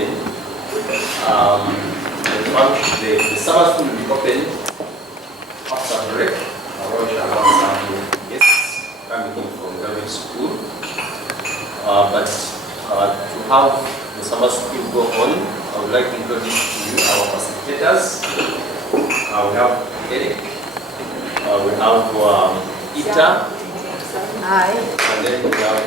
open. The summer school will be open after break. Around some guests coming in from grammar school. But to have the summer school go on, I would like to introduce to you our facilitators. We have Eric, we have Ita. Hi. And then we have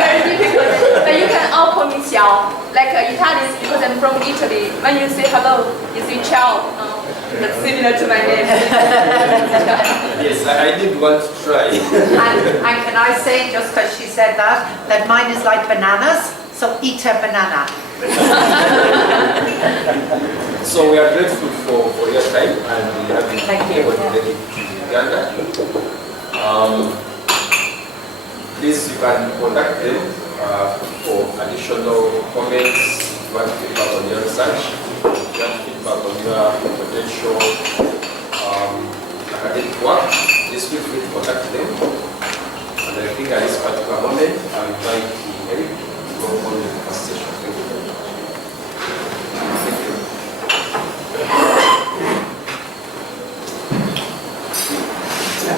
Very difficult. But you can all call me Xiao. Like Italians, because I'm from Italy. When you say hello, you say ciao. That's similar to my name. Yes, I did want to try. And can I say, just because she said that mine is like bananas, so eat a banana. So we are grateful for your time and we have been Thank you. related to Uganda. Please, you can contact them for additional comments, if you want feedback on your research, if you want feedback on your potential academic work, please feel free to contact them. And I think at this particular moment, I would like Eric to go on with the first session. Thank you very much. Thank you.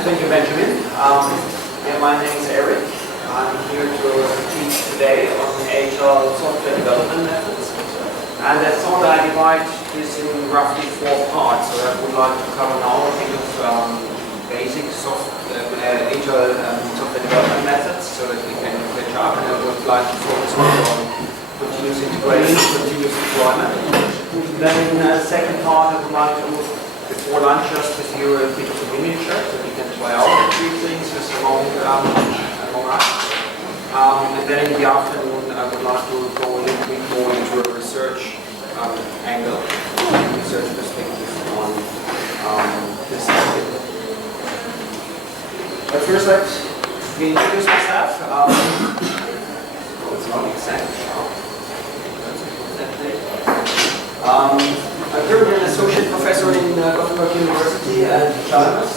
Thank you, Benjamin. My name is Eric. I'm here to teach today on agile software development methods. And I thought I'd divide this in roughly 4 parts. So I would like to cover now a bit of basic agile software development methods so that we can catch up. And I would like to focus on continuous integration, continuous deployment. Then in the second part, I would like to, before lunch, just with you a bit of a miniature so we can try out a few things just along us. And then in the afternoon, I would like to go a little bit more into a research angle, research perspective on this topic. But first, let me introduce myself. It's not exactly I'm currently an associate professor in Gothenburg University at Chalmers.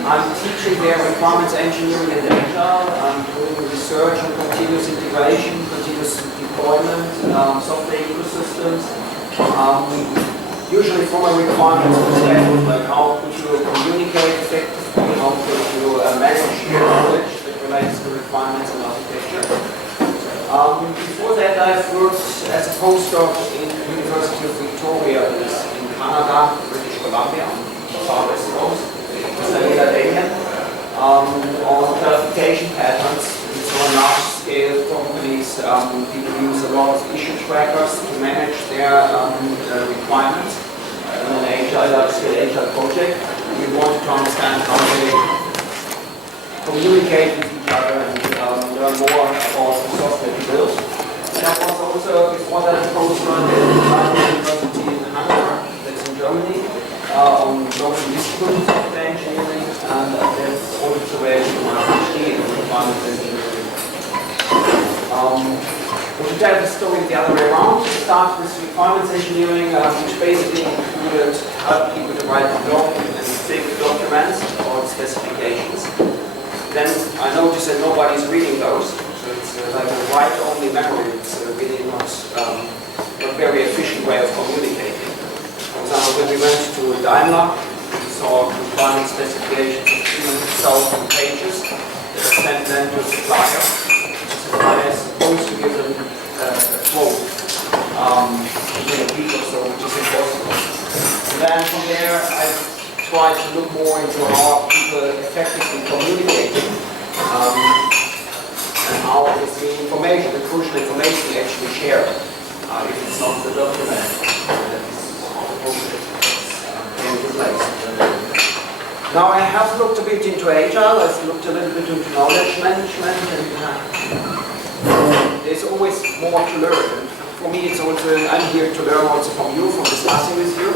I'm teaching there requirements engineering and agile. I'm doing research on continuous integration, continuous deployment, software ecosystems. Usually from a requirements perspective, like how could you communicate effectively, how could you manage your knowledge that relates to requirements and architecture. Before that, I've worked as a postdoc in the University of Victoria in Canada, British Columbia, on the far west coast. On classification patterns, so on large scale companies, people use a lot of issue trackers to manage their requirements. In an agile, large scale agile project, we wanted to understand how they communicate with each other and learn more about the software we build. That was also, before that, a postdoc at the University in Hanover, that's in Germany. On global distributed software engineering, and that's also where you want to PhD in requirements engineering. To tell the story the other way around, to start with requirements engineering, which basically included helping people to write and thick documents or specifications. Then I noticed that nobody's reading those, so it's like a write-only memory. It's really not a very efficient way of communicating. For example, when we went to Daimler, we saw requirement specifications of 2,000 pages that are sent then to a supplier. The supplier is supposed to give them a quote within a week or so, which is impossible. And then from there, I tried to look more into how people effectively communicating and how is the information, the crucial information we actually share, if it's not the document. Now I have looked a bit into agile, I've looked a little bit into knowledge management, and there's always more to learn. And for me, it's also, I'm here to learn also from you, from discussing with you.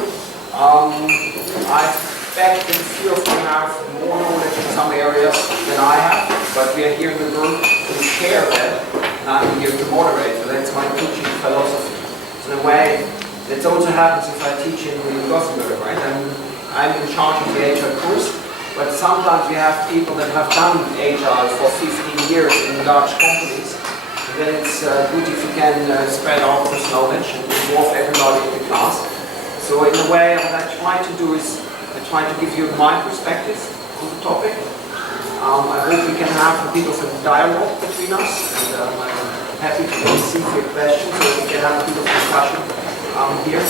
I expect that a few of you have more knowledge in some areas than I have, but we are here in the group to share that, and I'm here to moderate, so that's my teaching philosophy. So in a way, that also happens if I teach in Gothenburg, right? I'm in charge of the Agile course, but sometimes we have people that have done Agile for 15 years in large companies, then it's good if you can spread out this knowledge and involve everybody in the class. So in a way, what I try to do is I try to give you my perspective on the topic. I hope we can have a bit of a dialogue between us, and I'm happy to receive your questions so we can have a bit of discussion here.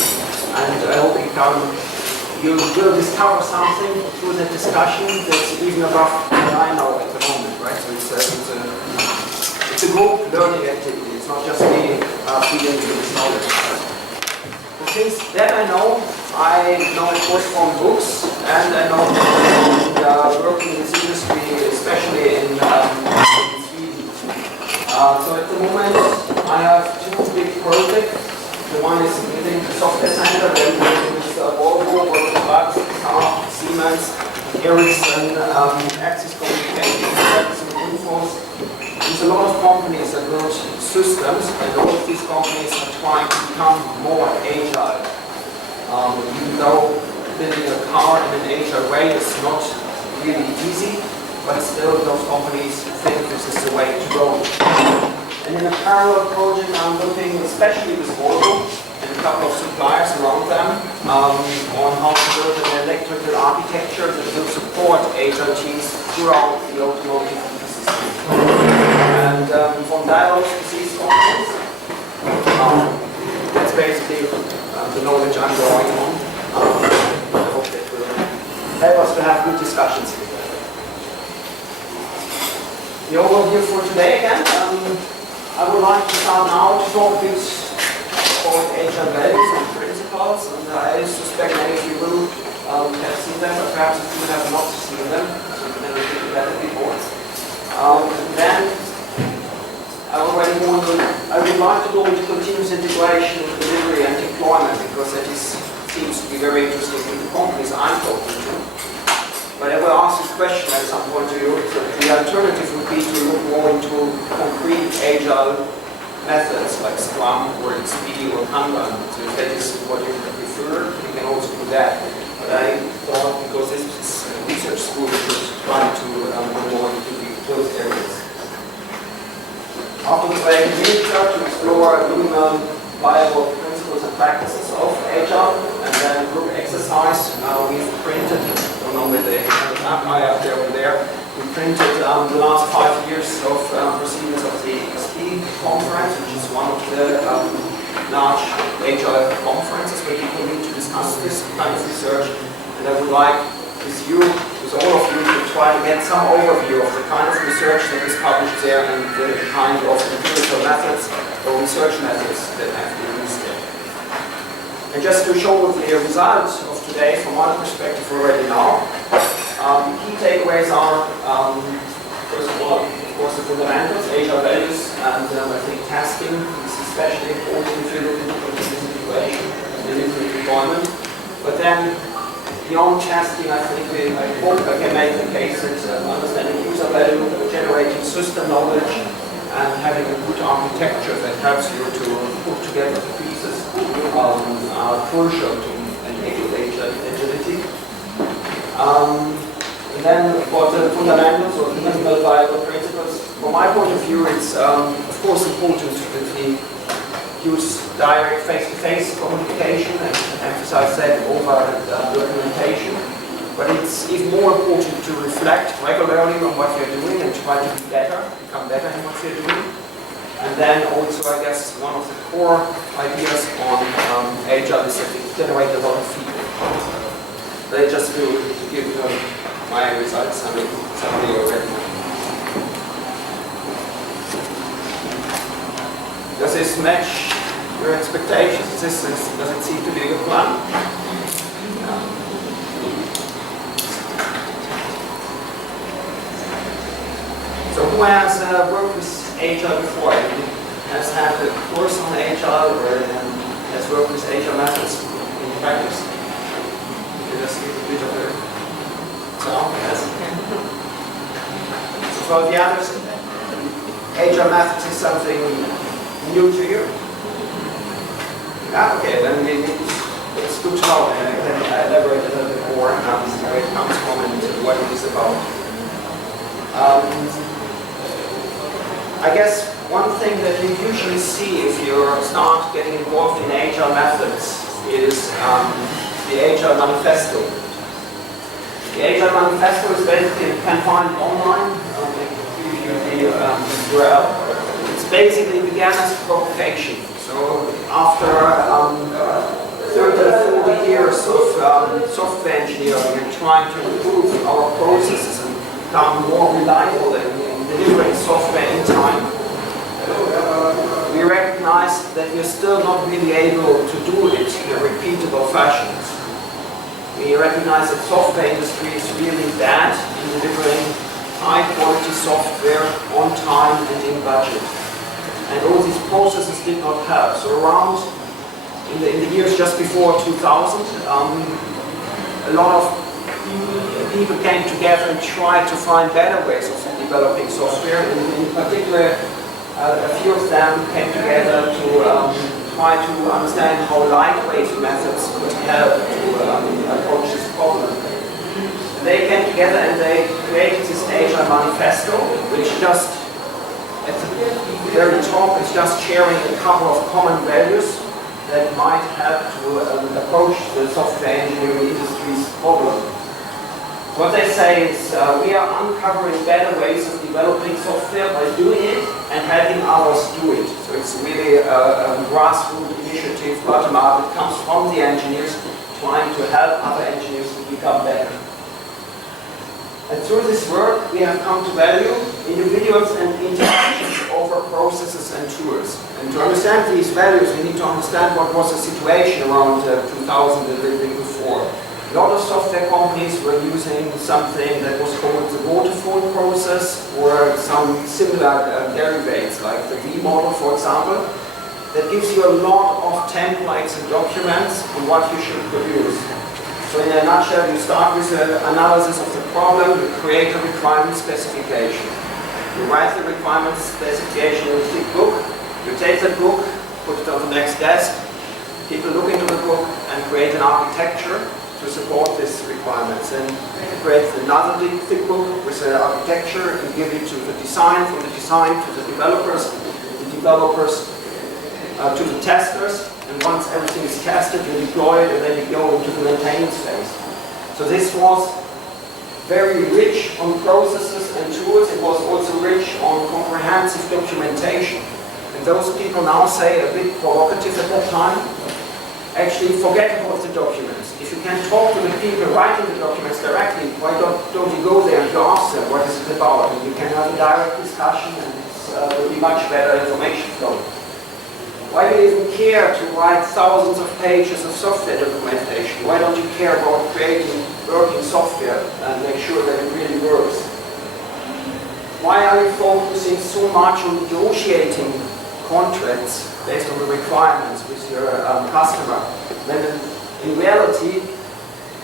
And I hope you will discover something through that discussion that's even above what I know at the moment, right? So it's a group learning activity. It's not just me feeding you this knowledge. The things that I know of course from books, and I know from working in this industry, especially in Sweden. So at the moment I have two big projects. The one is within the software center, then with Volvo, Volkswagen, Saab, Siemens, Ericsson, Axis Communications, Ericsson Infos. There's a lot of companies that build systems, and all of these companies are trying to become more agile. Even though building a car in an agile way is not really easy, but still those companies think this is the way to go. And in a parallel project, I'm looking, especially with Volvo and a couple of suppliers around them, on how to build an electrical architecture that will support agile teams throughout the automotive ecosystem. And from dialogues with these companies, that's basically the knowledge I'm drawing on. I hope that will help us to have good discussions here. The overview for today again. I would like to start now to talk a bit about agile values and principles, and I suspect many of you will have seen them, but perhaps if you have not seen them, then we can do that a bit more. Then I would like to go into continuous integration, delivery and deployment, because that seems to be very interesting in the companies I'm talking to. But I will ask this question at some point to you. So the alternative would be to look more into concrete agile methods like Scrum or XP or Kanban. So if that is what you prefer, you can also do that. But I thought, because this is a research school, we should try to go more into those areas. After the literature to explore minimal viable principles and practices of agile, and then group exercise. We've printed, I don't know where they have up there over there. We printed the last 5 years of proceedings of the XP conference, which is one of the large agile conferences where people meet to discuss this kind of research. And I would like with all of you, to try to get some overview of the kind of research that is published there and the kind of empirical methods or research methods that have been used there. And just to show the results of today from one perspective already now, key takeaways are, first of all, of course, the fundamentals, agile values, and I think tasking is especially important if you look into continuous integration and delivery deployment. But then, beyond testing, I think I hope I can make the case that understanding user value, generating system knowledge, and having a good architecture that helps you to put together the pieces are crucial to enable agility. And then for the fundamentals or minimal viable principles, from my point of view, it's of course important that we use direct face-to-face communication and emphasize that over documentation. But it's even more important to reflect regularly on what you're doing and try to be better, become better in what you're doing. And then also, I guess, one of the core ideas on agile is that it generates a lot of feedback. But I just will give my results someday already. Does this match your expectations? Does it seem to be a good plan? So who has worked with Agile before? Has had a course on Agile or has worked with Agile methods in practice? You just give a bit of a sound. So for the others, Agile methods is something new to you? Yeah, okay, then it's good to know, and I can elaborate a little bit more on where it comes from and what it is about. I guess one thing that you usually see if you start getting involved in agile methods is the Agile Manifesto. The Agile Manifesto is basically, you can find it online, if you the URL. It's basically began as a provocation. So after 30, 40 years of software engineering and trying to improve our processes and become more reliable in delivering software in time, we recognize that we're still not really able to do it in a repeatable fashion. We recognize that software industry is really bad in delivering high quality software on time and in budget. And all these processes did not help. So around in the years just before 2000, a lot of people came together and tried to find better ways of developing software. And in particular, a few of them came together to try to understand how lightweight methods could help to approach this problem. And they came together and they created this Agile Manifesto, which just at the very top is just sharing a couple of common values that might help to approach the software engineering industry's problem. What they say is we are uncovering better ways of developing software by doing it and having others do it. So it's really a grassroots initiative, bottom up. It comes from the engineers trying to help other engineers to become better. And through this work, we have come to value individuals and interactions over processes and tools. And to understand these values, we need to understand what was the situation around 2000 and a little bit before. A lot of software companies were using something that was called the waterfall process or some similar derivatives like the V model, for example, that gives you a lot of templates and documents on what you should produce. So in a nutshell, you start with an analysis of the problem, you create a requirement specification. You write the requirement specification in a thick book, you take that book, put it on the next desk, people look into the book and create an architecture to support these requirements. And you create another thick book with an architecture and give it to the design, from the design to the developers to the testers. And once everything is tested, you deploy it and then you go into the maintenance phase. So this was very rich on processes and tools. It was also rich on comprehensive documentation. And those people now say, a bit provocative at that time, actually forget about the documents. If you can talk to the people writing the documents directly, why don't you go there and you ask them what is it about? And you can have a direct discussion and it will be much better information flow. Why do you even care to write thousands of pages of software documentation? Why don't you care about creating working software and make sure that it really works? Why are you focusing so much on negotiating contracts based on the requirements with your customer? When in reality,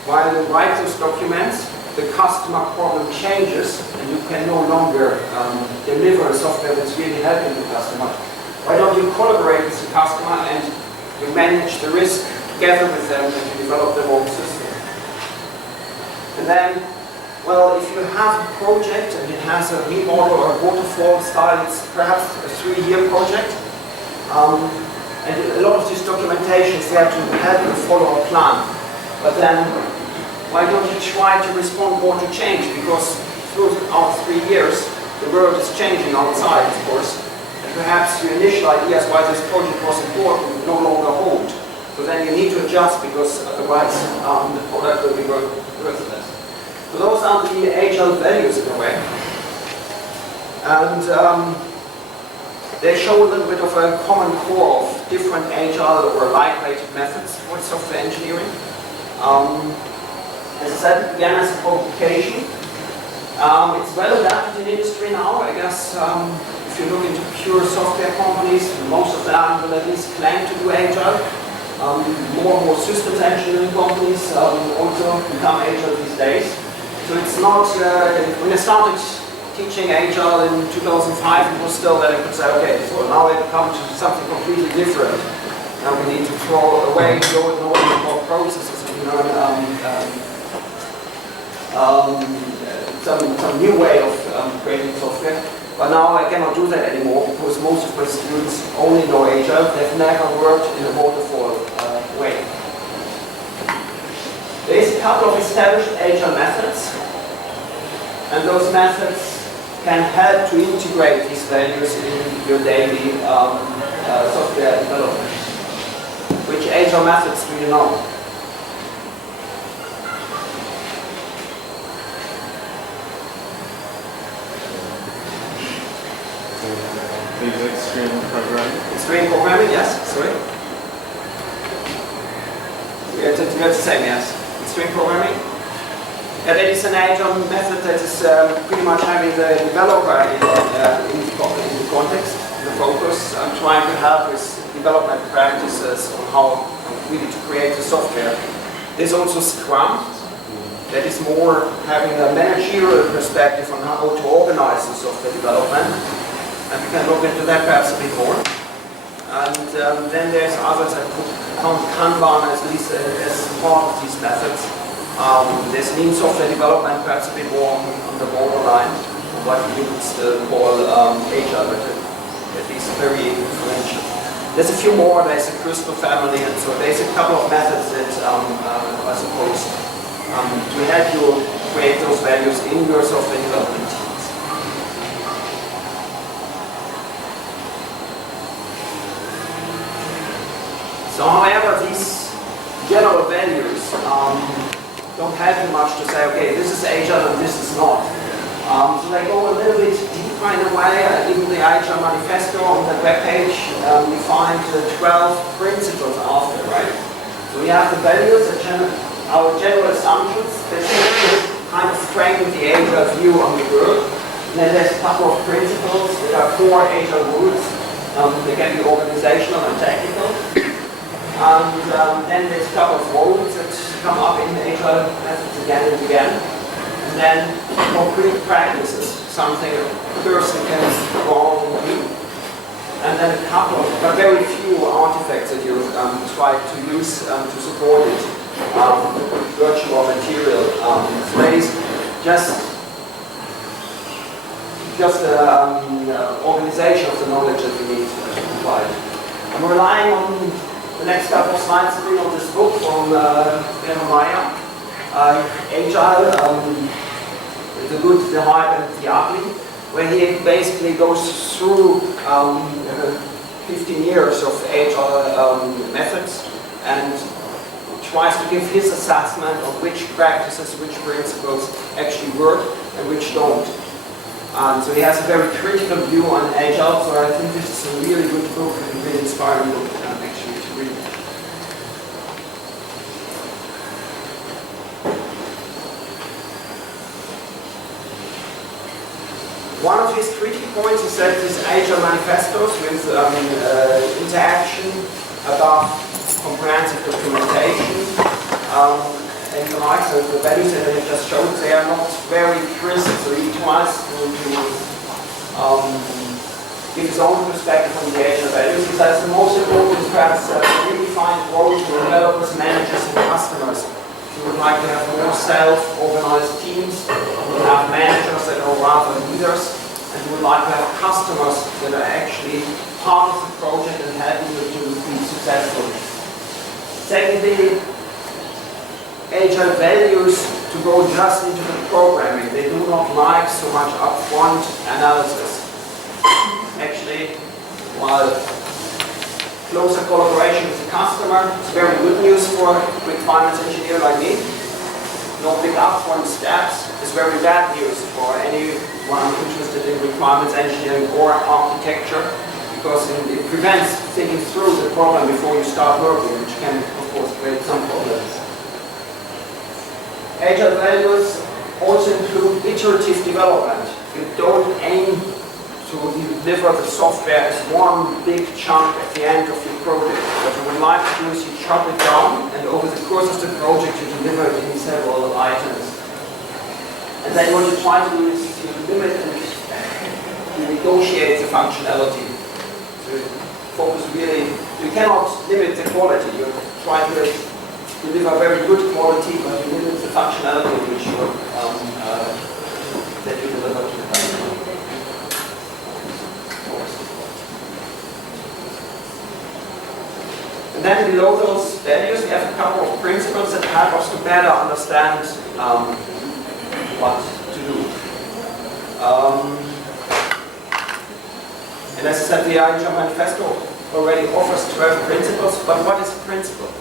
while you write those documents, the customer problem changes and you can no longer deliver a software that's really helping the customer. Why don't you collaborate with the customer and you manage the risk together with them and you develop their own system? And then, well, if you have a project and it has a V model or a waterfall style, it's perhaps a 3-year project. And a lot of this documentation is there to help you follow a plan. But then, why don't you try to respond more to change? Because throughout 3 years, the world is changing outside, of course. Perhaps your initial ideas why this project was important no longer hold. So then you need to adjust because otherwise the product will be worthless. So those are the agile values in a way. And they show a little bit of a common core of different agile or lightweight methods for software engineering. As I said, it began as a publication. It's well adapted in industry now, I guess. If you look into pure software companies, most of them will at least claim to do agile. More and more systems engineering companies also become agile these days. So it's not, when I started teaching agile in 2005, it was still that I could say, okay, so now I come to something completely different. Now we need to throw away the old normal processes and learn some new way of creating software. But now I cannot do that anymore because most of my students only know Agile. They've never worked in a waterfall way. There's a couple of established Agile methods, and those methods can help to integrate these values in your daily software development. Which Agile methods do you know? Extreme programming. Extreme programming, yes, sorry. It's the same, yes. Extreme programming. Yeah, that is an Agile method that is pretty much having the developer in the context, in the focus, trying to help with development practices on how really to create the software. There's also Scrum, that is more having a managerial perspective on how to organize the software development. And we can look into that perhaps a bit more. And then there's others that count Kanban as least as part of these methods. There's lean software development, perhaps a bit more on the borderline of what we would still call Agile method, at least very influential. There's a few more. There's a Crystal family, and so there's a couple of methods that I suppose to help you create those values in your software development. So however, these general values don't have too much to say, okay, this is Agile and this is not. So they go a little bit deeper in a way. Even the Agile Manifesto on the webpage defined 12 principles after, right? So we have the values, our general assumptions that kind of strengthen the Agile view on the world. And then there's a couple of principles that are core Agile rules. They can be organizational and technical. And then there's a couple of roles that come up in the Agile methods again and again. And then concrete practices, something a person can go on and do. And then a couple of, but very few artifacts that you try to use to support it. Virtual or material space. Just organization of the knowledge that we need to provide. I'm relying on the next couple of slides to read on this book from Jeremiah, Agile, the good, the hard, and the ugly, where he basically goes through 15 years of Agile methods and tries to give his assessment of which practices, which principles actually work and which don't. So he has a very critical view on Agile, so I think this is a really good book and a really inspiring book actually to read. One of his critical points is that these Agile manifestos with interaction above comprehensive documentation and the likes of the values that I just showed, they are not very crisp. So he tries to give his own perspective on the Agile values. He says the most important is perhaps a redefined role to developers, managers, and customers. We would like to have more self-organized teams. We would have managers that are rather leaders, and we would like to have customers that are actually part of the project and helping you to be successful. Secondly, Agile values to go just into the programming. They do not like so much upfront analysis. Actually, while closer collaboration with the customer is very good news for a requirements engineer like me, no big upfront steps is very bad news for anyone interested in requirements engineering or architecture, because it prevents thinking through the problem before you start working, which can, of course, create some problems. Agile values also include iterative development. You don't aim to deliver the software as one big chunk at the end of your project. What you would like to do is you chop it down, and over the course of the project you deliver it in several items. And then what you try to do is you limit and you negotiate the functionality. So you focus really, you cannot limit the quality. You try to deliver very good quality, but you limit the functionality which you that you deliver to the customer. And then below those values, we have a couple of principles that help us to better understand what to do. And as I said, the HR Manifesto already offers 12 principles, but what is a principle?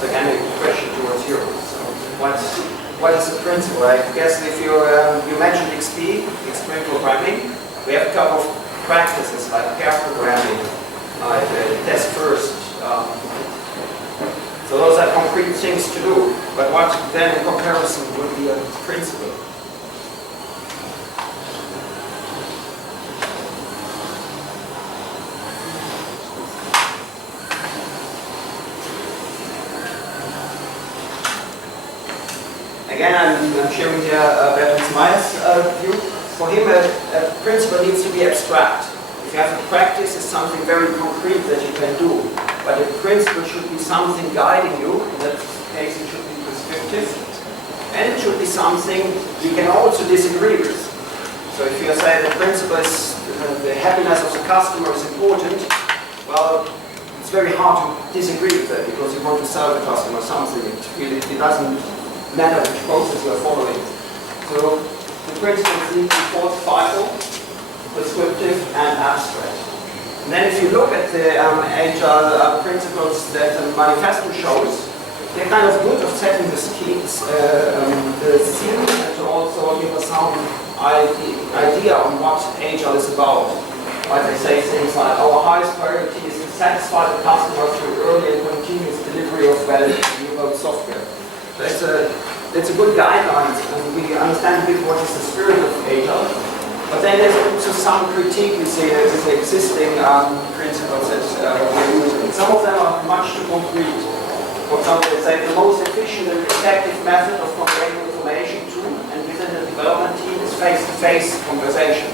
So again, a question towards you. So what is a principle? I guess if you mentioned XP, Extreme Programming, we have a couple of practices like pair programming, like test first. So those are concrete things to do. But what then in comparison would be a principle? Again, I'm sharing here Bernd Meyer's view. For him, a principle needs to be abstract. If you have a practice, it's something very concrete that you can do. But a principle should be something guiding you. In that case, it should be prescriptive. And it should be something you can also disagree with. So if you say the principle is the happiness of the customer is important, well, it's very hard to disagree with that because you want to sell the customer something. It doesn't matter which process you are following. So the principles need to be quantifiable, prescriptive, and abstract. And then if you look at the HR principles that the manifesto shows, they're kind of good of setting the scene and to also give us some idea on what HR is about. Like they say things like, our highest priority is to satisfy the customer through early and continuous delivery of valuable software. That's a good guideline, and we understand a bit what is the spirit of HR. But then there's also some critique with the existing principles that we're using. Some of them are much too concrete. For example, they say the most efficient and effective method of conveying information to and within the development team is face-to-face conversation.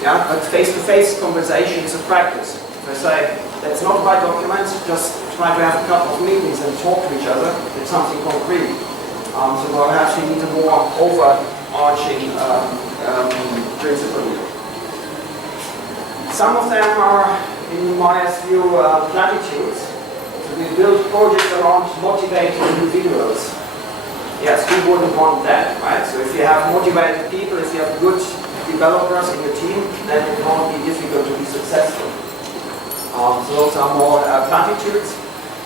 Yeah, but face-to-face conversation is a practice. They say, let's not write documents, just try to have a couple of meetings and talk to each other. It's something concrete. So perhaps we need a more overarching principle. Some of them are, in my view, platitudes. So we build projects around motivated individuals. Yes, who wouldn't want that, right? So if you have motivated people, if you have good developers in your team, then it won't be difficult to be successful. So those are more platitudes.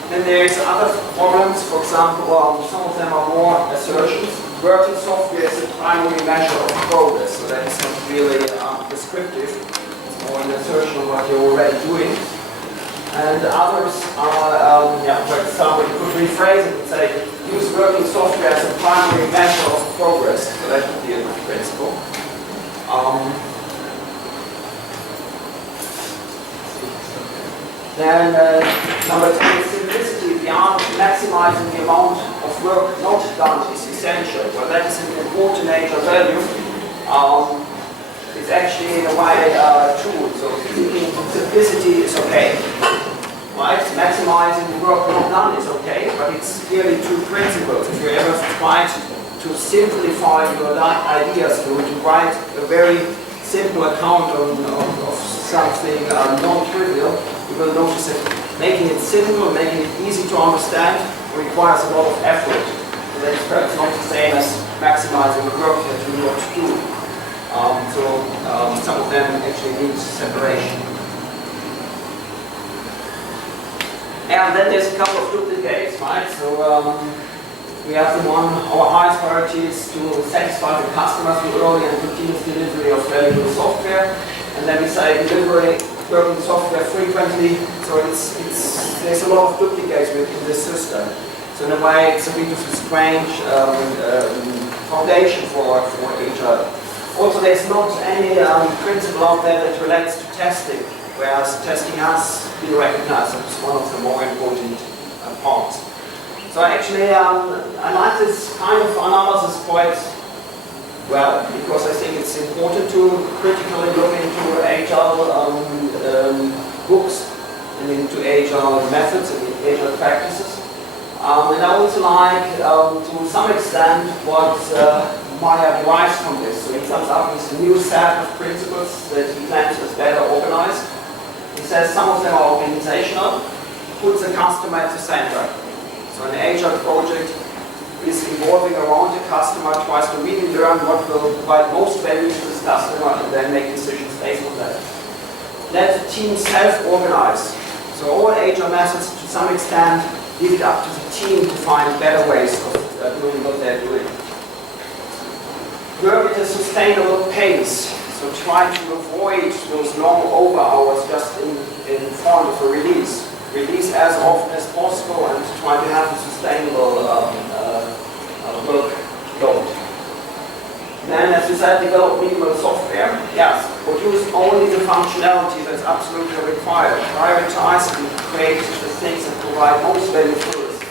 Then there's other problems. For example, some of them are more assertions. Working software is a primary measure of progress, so that is not really prescriptive. It's more an assertion of what you're already doing. And others are, for example, you could rephrase it and say, use working software as a primary measure of progress. So that would be a good principle. Then number 10 is simplicity. The art of maximizing the amount of work not done is essential. Well, that is an important HR value. It's actually in a way a tool. So thinking simplicity is okay. Right? Maximizing the work not done is okay, but it's clearly two principles. If you ever try to simplify your ideas, to write a very simple account of something non-trivial, you will notice that making it simple, making it easy to understand requires a lot of effort. So that is perhaps not the same as maximizing the work that you want to do. Some of them actually need separation. And then there's a couple of duplicates, right? So we have the one, our highest priority is to satisfy the customers with early and continuous delivery of valuable software. And then we say delivering working software frequently, so there's a lot of duplicates within this system. So in a way, it's a bit of a strange foundation for HR. Also, there's not any principle out there that relates to testing, whereas testing has been recognized as one of the more important parts. So actually, I like this kind of analysis quite well, because I think it's important to critically look into HR books and into HR methods and HR practices. And I also like, to some extent, what Meyer derives from this. So he comes up with a new set of principles that he claims is better organized. He says some of them are organizational, puts the customer at the center. So an agile project is evolving around the customer, tries to really learn what will provide most value to this customer and then make decisions based on that. Let the team self-organize. So all agile methods to some extent leave it up to the team to find better ways of doing what they're doing. Work at a sustainable pace. So try to avoid those long over hours just in front of a release. Release as often as possible and try to have a sustainable workload. Then, as we said, develop minimal software. Yes, produce only the functionality that's absolutely required. Prioritize and create the things that provide most value first.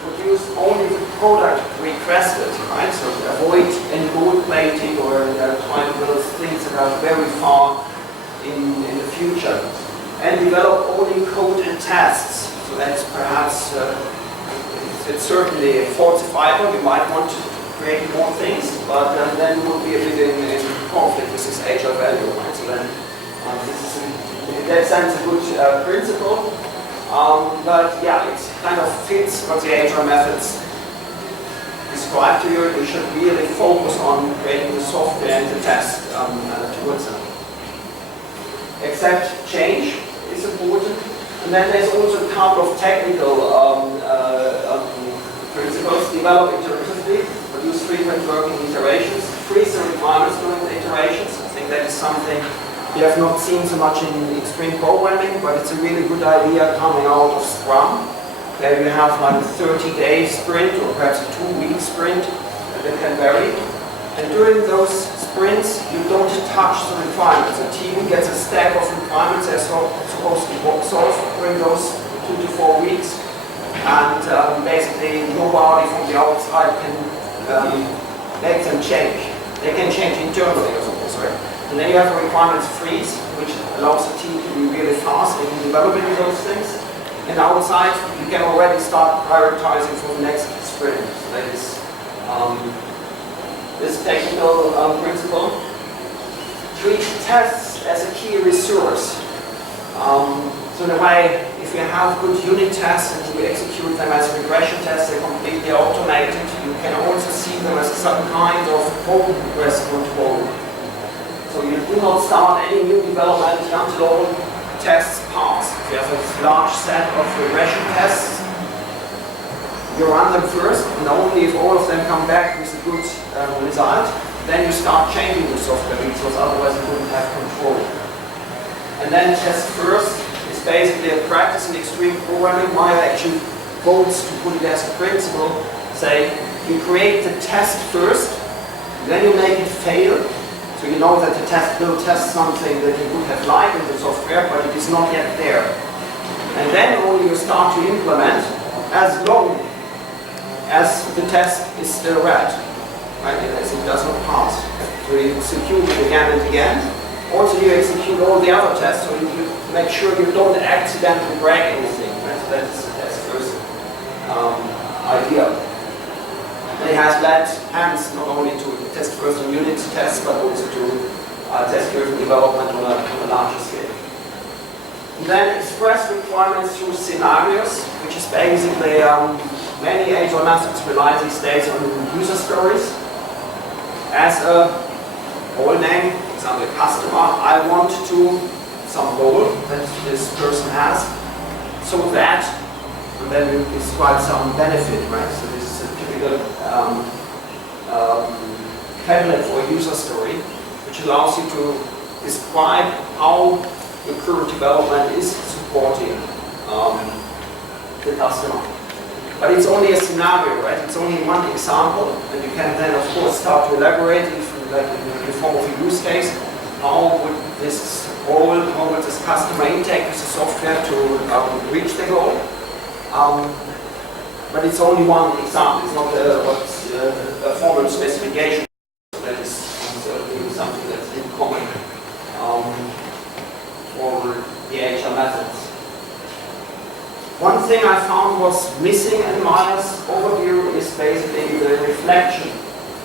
Produce only the product requested, right? So avoid any gold plating or try to build things that are very far in the future. And develop only code and tests. So that's perhaps, it's certainly falsifiable. You might want to create more things, but then you would be a bit in conflict with this agile value, right? So then this is, in that sense, a good principle. But yeah, it kind of fits what the agile methods describe to you. You should really focus on creating the software and the test towards them. Accept change is important. And then there's also a couple of technical principles. Develop iteratively, produce frequent working iterations, freeze the requirements during the iterations. I think that is something you have not seen so much in extreme programming, but it's a really good idea coming out of Scrum. There you have like a 30-day sprint or perhaps a 2-week sprint that can vary. And during those sprints, you don't touch the requirements. The team gets a stack of requirements they're supposed to solve during those 2 to 4 weeks. And basically, nobody from the outside can make them change. They can change internally or something, right? And then you have a requirements freeze, which allows the team to be really fast in developing those things. And outside, you can already start prioritizing for the next sprint. So that is this technical principle. Treat tests as a key resource. So in a way, if you have good unit tests and you execute them as regression tests, they're completely automated. You can also see them as some kind of pull request control. So you do not start any new development until all tests pass. If you have a large set of regression tests, you run them first, and only if all of them come back with a good result, then you start changing the software, because otherwise you wouldn't have control. And then test first is basically a practice in extreme programming. Meyer actually votes to put it as a principle. Say, you create the test first, then you make it fail. So you know that the test will test something that you would have liked in the software, but it is not yet there. And then only you start to implement as long as the test is still red, right? As it does not pass. So you execute it again and again. Also you execute all the other tests, so you make sure you don't accidentally break anything, right? So that's the first idea. And it has led hands not only to test first on unit tests, but also to test driven development on a larger scale. And then express requirements through scenarios, which is basically many agile methods rely these days on user stories. As a role name, for example, a customer, I want to some role that this person has, so that, and then we describe some benefit, right? So this is a typical template for a user story, which allows you to describe how your current development is supporting the customer. But it's only a scenario, right? It's only one example, and you can then, of course, start to elaborate, if, like in the form of a use case, how would this role, how would this customer intake with the software to reach the goal. But it's only one example. It's not a formal specification. That is certainly something that's in common for the agile methods. One thing I found was missing in Meyer's overview is basically the reflection.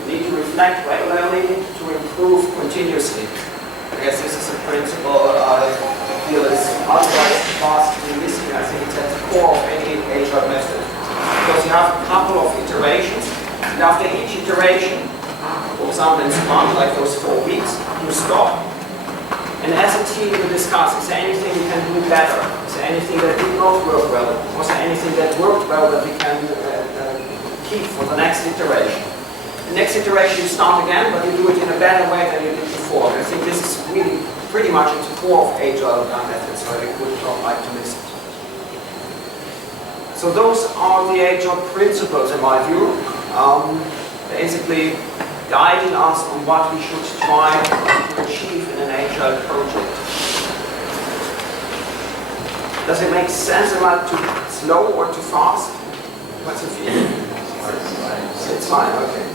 You need to reflect regularly to improve continuously. I guess this is a principle I feel is otherwise vastly missing. I think it's at the core of any HR method. Because you have a couple of iterations, and after each iteration, for example in Scrum, like those 4 weeks, you stop. And as a team we discuss, is there anything we can do better? Is there anything that did not work well? Was there anything that worked well that we can keep for the next iteration? The next iteration you start again, but you do it in a better way than you did before. I think this is really pretty much at the core of agile methods, so I would not like to miss it. So those are the agile principles in my view, basically guiding us on what we should try to achieve in an agile project. Does it make sense? Am I too slow or too fast? What's the feeling? It's fine, okay.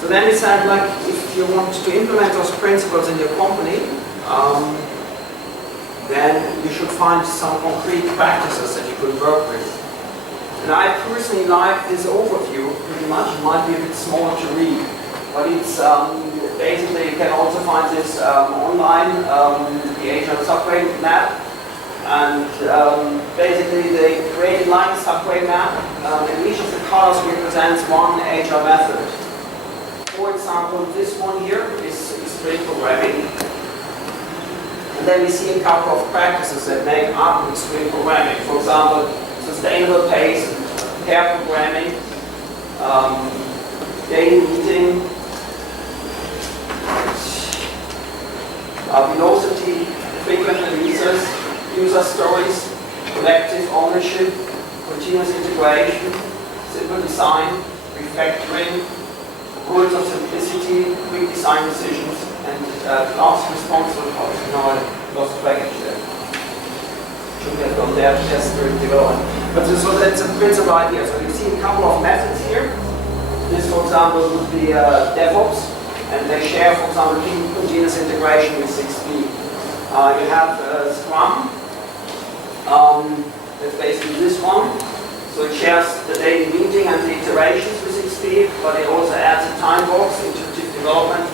So then we said, like, if you want to implement those principles in your company, then you should find some concrete practices that you could work with. And I personally like this overview pretty much. It might be a bit small to read, but it's basically, you can also find this online, the Agile Subway map. And basically they created like a subway map, and each of the colors represents one Agile method. For example, this one here is sprint programming. And then we see a couple of practices that make up sprint programming. For example, sustainable pace, pair programming, daily meeting, velocity, frequent releases, user stories, collective ownership, continuous integration, simple design, refactoring, rules of simplicity, quick design decisions, and last responsible policy. Now I lost track there. Should have gone there to test during development. But so that's a principal idea. So you see a couple of methods here. This, for example, would be DevOps, and they share, for example, continuous integration with 6P. You have Scrum. That's basically this one. So it shares the daily meeting and the iterations with 6P, but it also adds a time box, iterative development,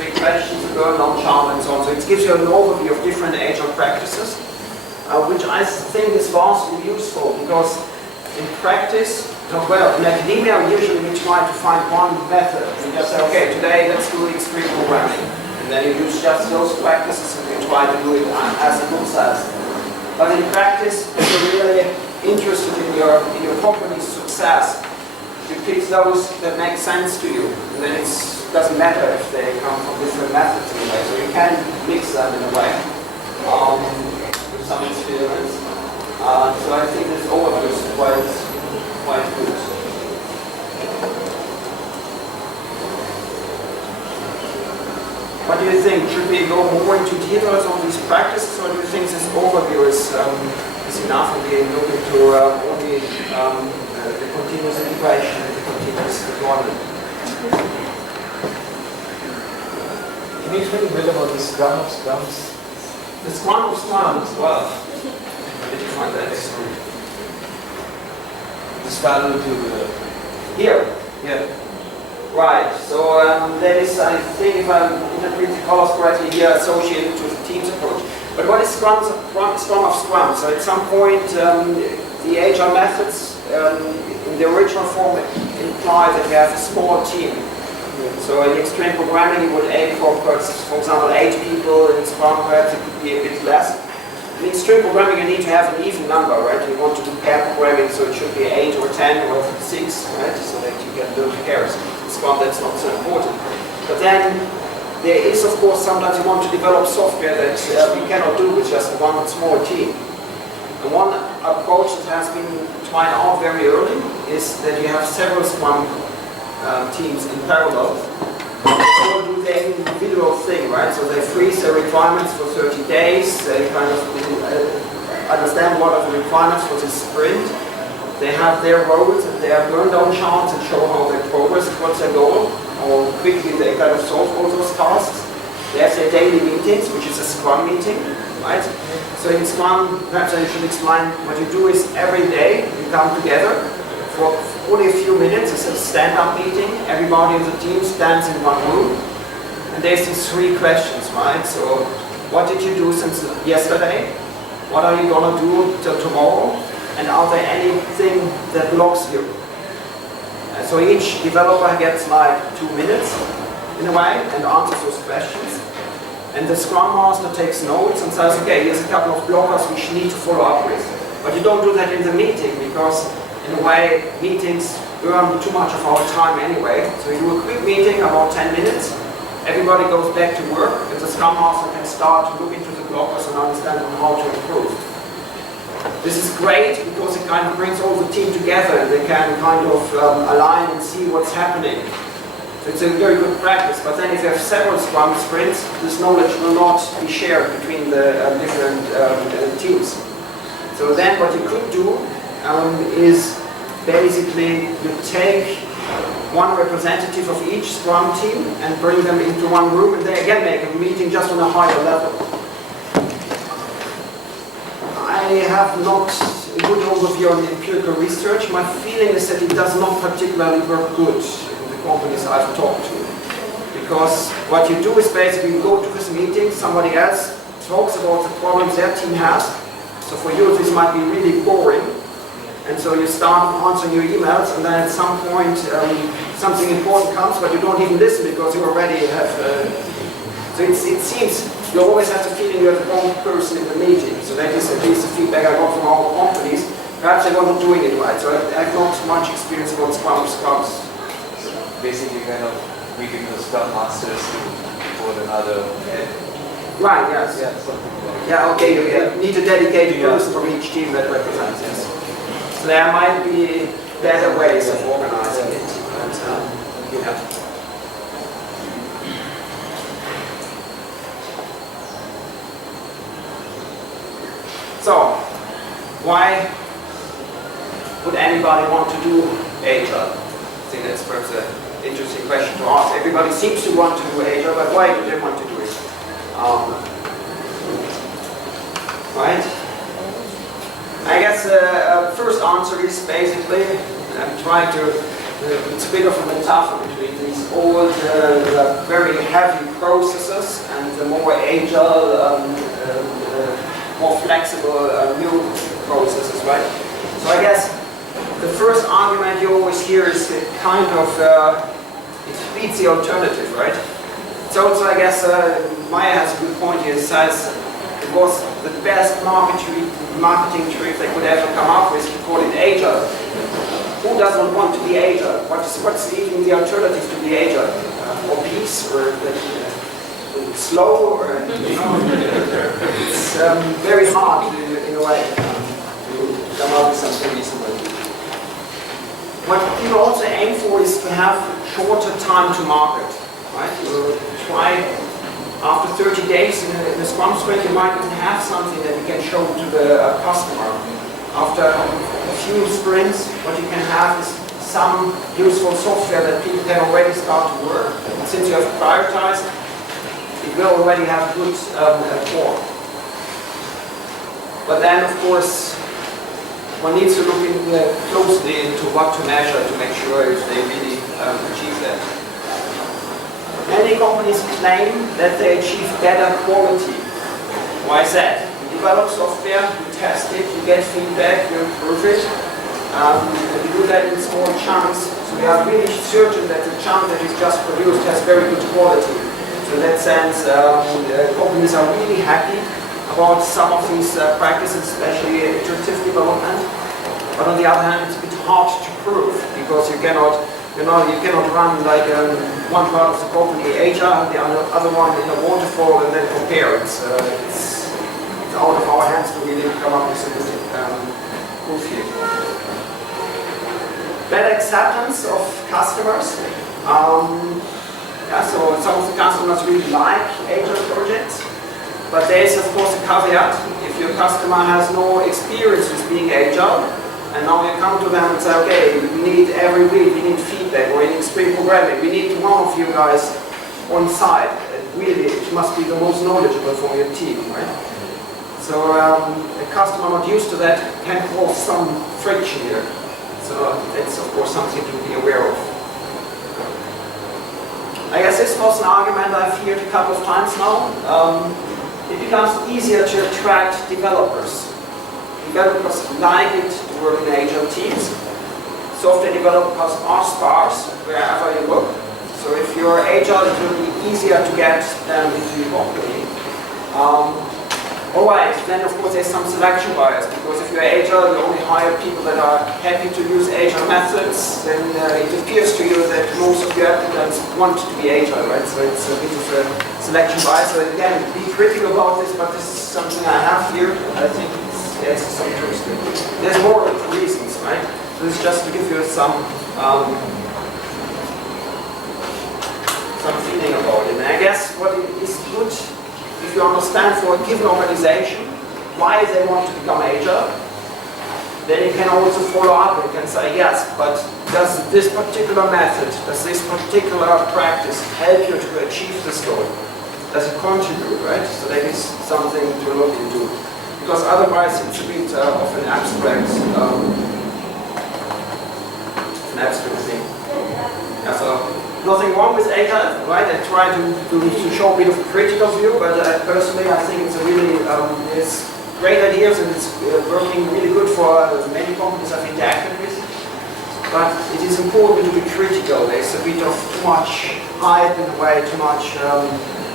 3 questions, burn, non-charm, and so on. So it gives you an overview of different agile practices, which I think is vastly useful because in practice, well, in academia, usually we try to find one method. We just say, okay, today let's do extreme programming. And then you use just those practices and you try to do it as the book says. But in practice, if you're really interested in your company's success, you pick those that make sense to you. And then it doesn't matter if they come from different methods in a way. So you can mix them in a way with some experience. So I think this overview is quite good. What do you think? Should we go more into details on these practices, or do you think this overview is enough and we look into only the continuous integration and the continuous deployment? Can you explain a bit about the Scrum of Scrums? The Scrum of Scrums, well, did you find that? This value to the... Here. Yeah. Right, so that is, I think, if I interpret the colors correctly here, associated to the Teams approach. But what is Scrum of Scrum? So at some point, the agile methods in the original form imply that you have a small team. So in extreme programming, you would aim for example, 8 people. In Scrum, perhaps it could be a bit less. In extreme programming, you need to have an even number, right? You want to do pair programming, so it should be 8 or 10 or 6, right? So that you get little pairs. In Scrum, that's not so important. But then there is, of course, sometimes you want to develop software that we cannot do with just one small team. And one approach that has been tried out very early is that you have several Scrum teams in parallel. They all do their individual thing, right? So they freeze their requirements for 30 days. They kind of understand what are the requirements for this sprint. They have their roles and their burn-down charts and show how they progress towards their goal, or quickly they kind of solve all those tasks. They have their daily meetings, which is a Scrum meeting, right? So in Scrum, perhaps I should explain, what you do is every day you come together for only a few minutes. It's a stand-up meeting. Everybody in the team stands in one room. And there's these 3 questions, right? So, what did you do since yesterday? What are you gonna do till tomorrow? And are there anything that blocks you? So each developer gets like 2 minutes in a way and answers those questions. And the Scrum Master takes notes and says, okay, here's a couple of blockers we need to follow up with. But you don't do that in the meeting because in a way meetings earn too much of our time anyway. So you do a quick meeting, about 10 minutes. Everybody goes back to work and the Scrum Master can start to look into the blockers and understand how to improve. This is great because it kind of brings all the team together and they can kind of align and see what's happening. So it's a very good practice, but then if you have several Scrum sprints, this knowledge will not be shared between the different teams. So then what you could do is basically you take one representative of each Scrum team and bring them into one room and they again make a meeting just on a higher level. I have not a good overview on the empirical research. My feeling is that it does not particularly work good in the companies I've talked to. Because what you do is basically you go to this meeting, somebody else talks about the problems their team has. So for you this might be really boring. And so you start answering your emails and then at some point something important comes but you don't even listen because you already have... So it seems you always have the feeling you have the wrong person in the meeting. So that is at least the feedback I got from our companies. Perhaps they're not doing it right. So I have not much experience about Scrums. Basically kind of meeting the Scrum Masters to put another head. Right, yes. Yeah, something like that. Yeah, okay, you need a dedicated person from each team that represents this. So there might be better ways of organizing it. But, yeah. So, why would anybody want to do Agile? I think that's perhaps an interesting question to ask. Everybody seems to want to do Agile, but why do they want to do it? Right? I guess the first answer is basically, I'm trying to, it's a bit of a metaphor between these old, very heavy processes and the more Agile, more flexible new processes, right? So I guess the first argument you always hear is kind of, it beats the alternative, right? So I guess Maya has a good point here. It says it was the best marketing trick they could ever come up with to call it Agile. Who doesn't want to be Agile? What's even the alternative to be Agile? Or peace, or slow, or it's very hard in a way to come up with something reasonable. What people also aim for is to have shorter time to market. Right? You try after 30 days in a Scrum sprint, you might even have something that you can show to the customer. After a few sprints, what you can have is some useful software that people can already start to work. And since you have prioritized, it will already have good core. But then, of course, one needs to look closely into what to measure to make sure if they really achieve that. Many companies claim that they achieve better quality. Why is that? You develop software, you test it, you get feedback, you improve it. You do that in small chunks, so we are really certain that the chunk that is just produced has very good quality. So in that sense, companies are really happy about some of these practices, especially iterative development. But on the other hand, it's a bit hard to prove because you cannot run like one part of the company Agile and the other one in a waterfall and then compare. It's out of our hands to really come up with a good proof here. Better acceptance of customers. So some of the customers really like Agile projects, but there is of course a caveat. If your customer has no experience with being Agile, and now you come to them and say, okay, we need every week, we need feedback, or in sprint programming, we need one of you guys on site. Really, it must be the most knowledgeable from your team, right? So a customer not used to that can cause some friction here. So that's of course something to be aware of. I guess this was an argument I've heard a couple of times now. It becomes easier to attract developers. Developers like it to work in agile teams. Software developers are sparse wherever you look. So if you're agile, it will be easier to get them into your company. Alright, then of course there's some selection bias, because if you're agile, you only hire people that are happy to use agile methods, then it appears to you that most of your applicants want to be agile, right? So it's a bit of a selection bias. So again, be critical about this, but this is something I have here. I think it's some truth. There's more reasons, right? So this is just to give you some feeling about it. And I guess what is good, if you understand for a given organization why they want to become agile, then you can also follow up and can say, yes, but does this particular method, does this particular practice help you to achieve this goal? Does it contribute, right? So that is something to look into. Because otherwise it's a bit of an abstract thing. Yeah, so nothing wrong with agile, right? I try to show a bit of a critical view, but personally I think it's a really, it's great ideas and it's working really good for many companies I've interacted with. But it is important to be critical. There's a bit of too much hype in a way, too much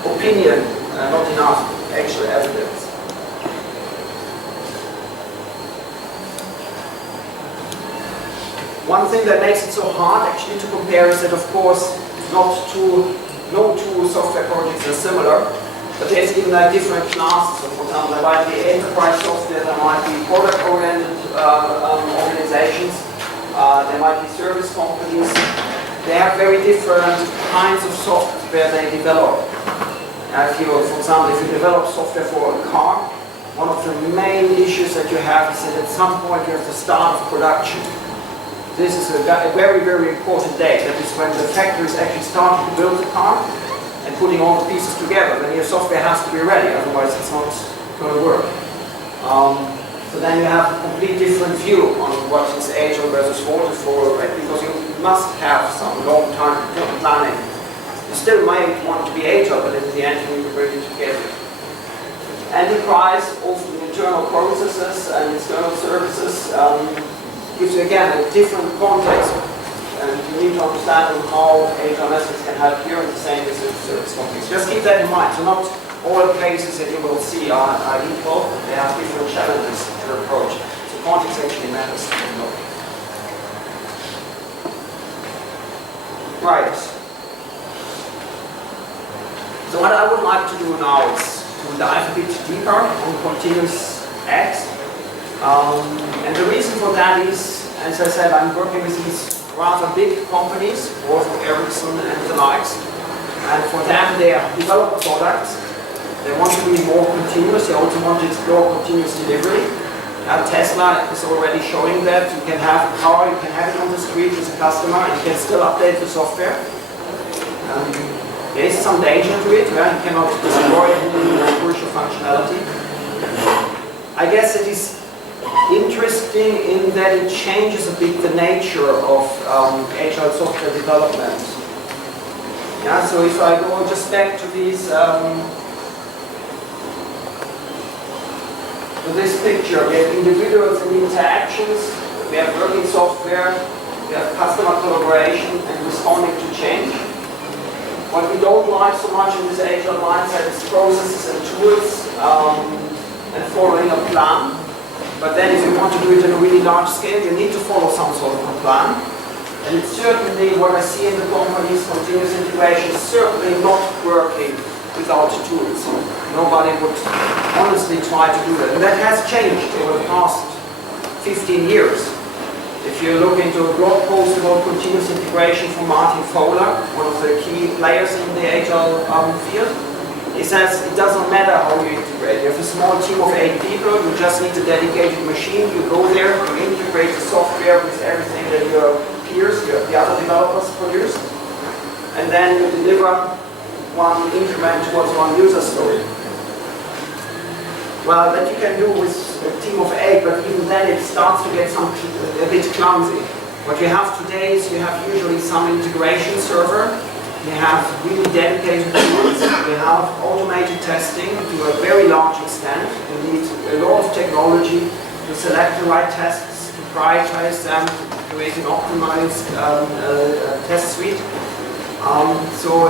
opinion, not enough actual evidence. One thing that makes it so hard actually to compare is that of course no two software projects are similar, but there's even different classes. So for example, there might be enterprise software, there might be product-oriented organizations, there might be service companies. They have very different kinds of software they develop. If you, for example, if you develop software for a car, one of the main issues that you have is that at some point you have the start of production. This is a very, very important date. That is when the factory is actually starting to build the car and putting all the pieces together. Then your software has to be ready, otherwise it's not going to work. So then you have a completely different view on what is agile versus waterfall, right? Because you must have some long-term planning. You still might want to be agile, but in the end you need to bring it together. Enterprise, often internal processes and external services, gives you again a different context, and you need to understand how agile methods can help here, and the same with service companies. Just keep that in mind. So not all cases that you will see are equal. They have different challenges to approach. So context actually matters. Right. So what I would like to do now is to dive a bit deeper on continuous X. And the reason for that is, as I said, I'm working with these rather big companies, both Ericsson and the likes. And for them, they develop products. They want to be more continuous. They also want to explore continuous delivery. Tesla is already showing that. You can have a car, you can have it on the street as a customer, and you can still update the software. There is some danger to it. You cannot destroy crucial functionality. I guess it is interesting in that it changes a bit the nature of agile software development. Yeah, so if I go just back to these, to this picture, we have individuals and interactions, we have working software, we have customer collaboration and responding to change. What we don't like so much in this agile mindset is processes and tools and following a plan. But then if you want to do it in a really large scale, you need to follow some sort of a plan. And it's certainly what I see in the companies, continuous integration is certainly not working without tools. Nobody would honestly try to do that. And that has changed over the past 15 years. If you look into a blog post about continuous integration from Martin Fowler, one of the key players in the agile field, he says it doesn't matter how you integrate. You have a small team of 8 people, you just need a dedicated machine, you go there, you integrate the software with everything that your peers, the other developers produce, and then you deliver one increment towards one user story. Well, that you can do with a team of 8, but even then it starts to get a bit clumsy. What you have today is you have usually some integration server, you have really dedicated tools, you have automated testing to a very large extent. You need a lot of technology to select the right tests, to prioritize them, to create an optimized test suite. So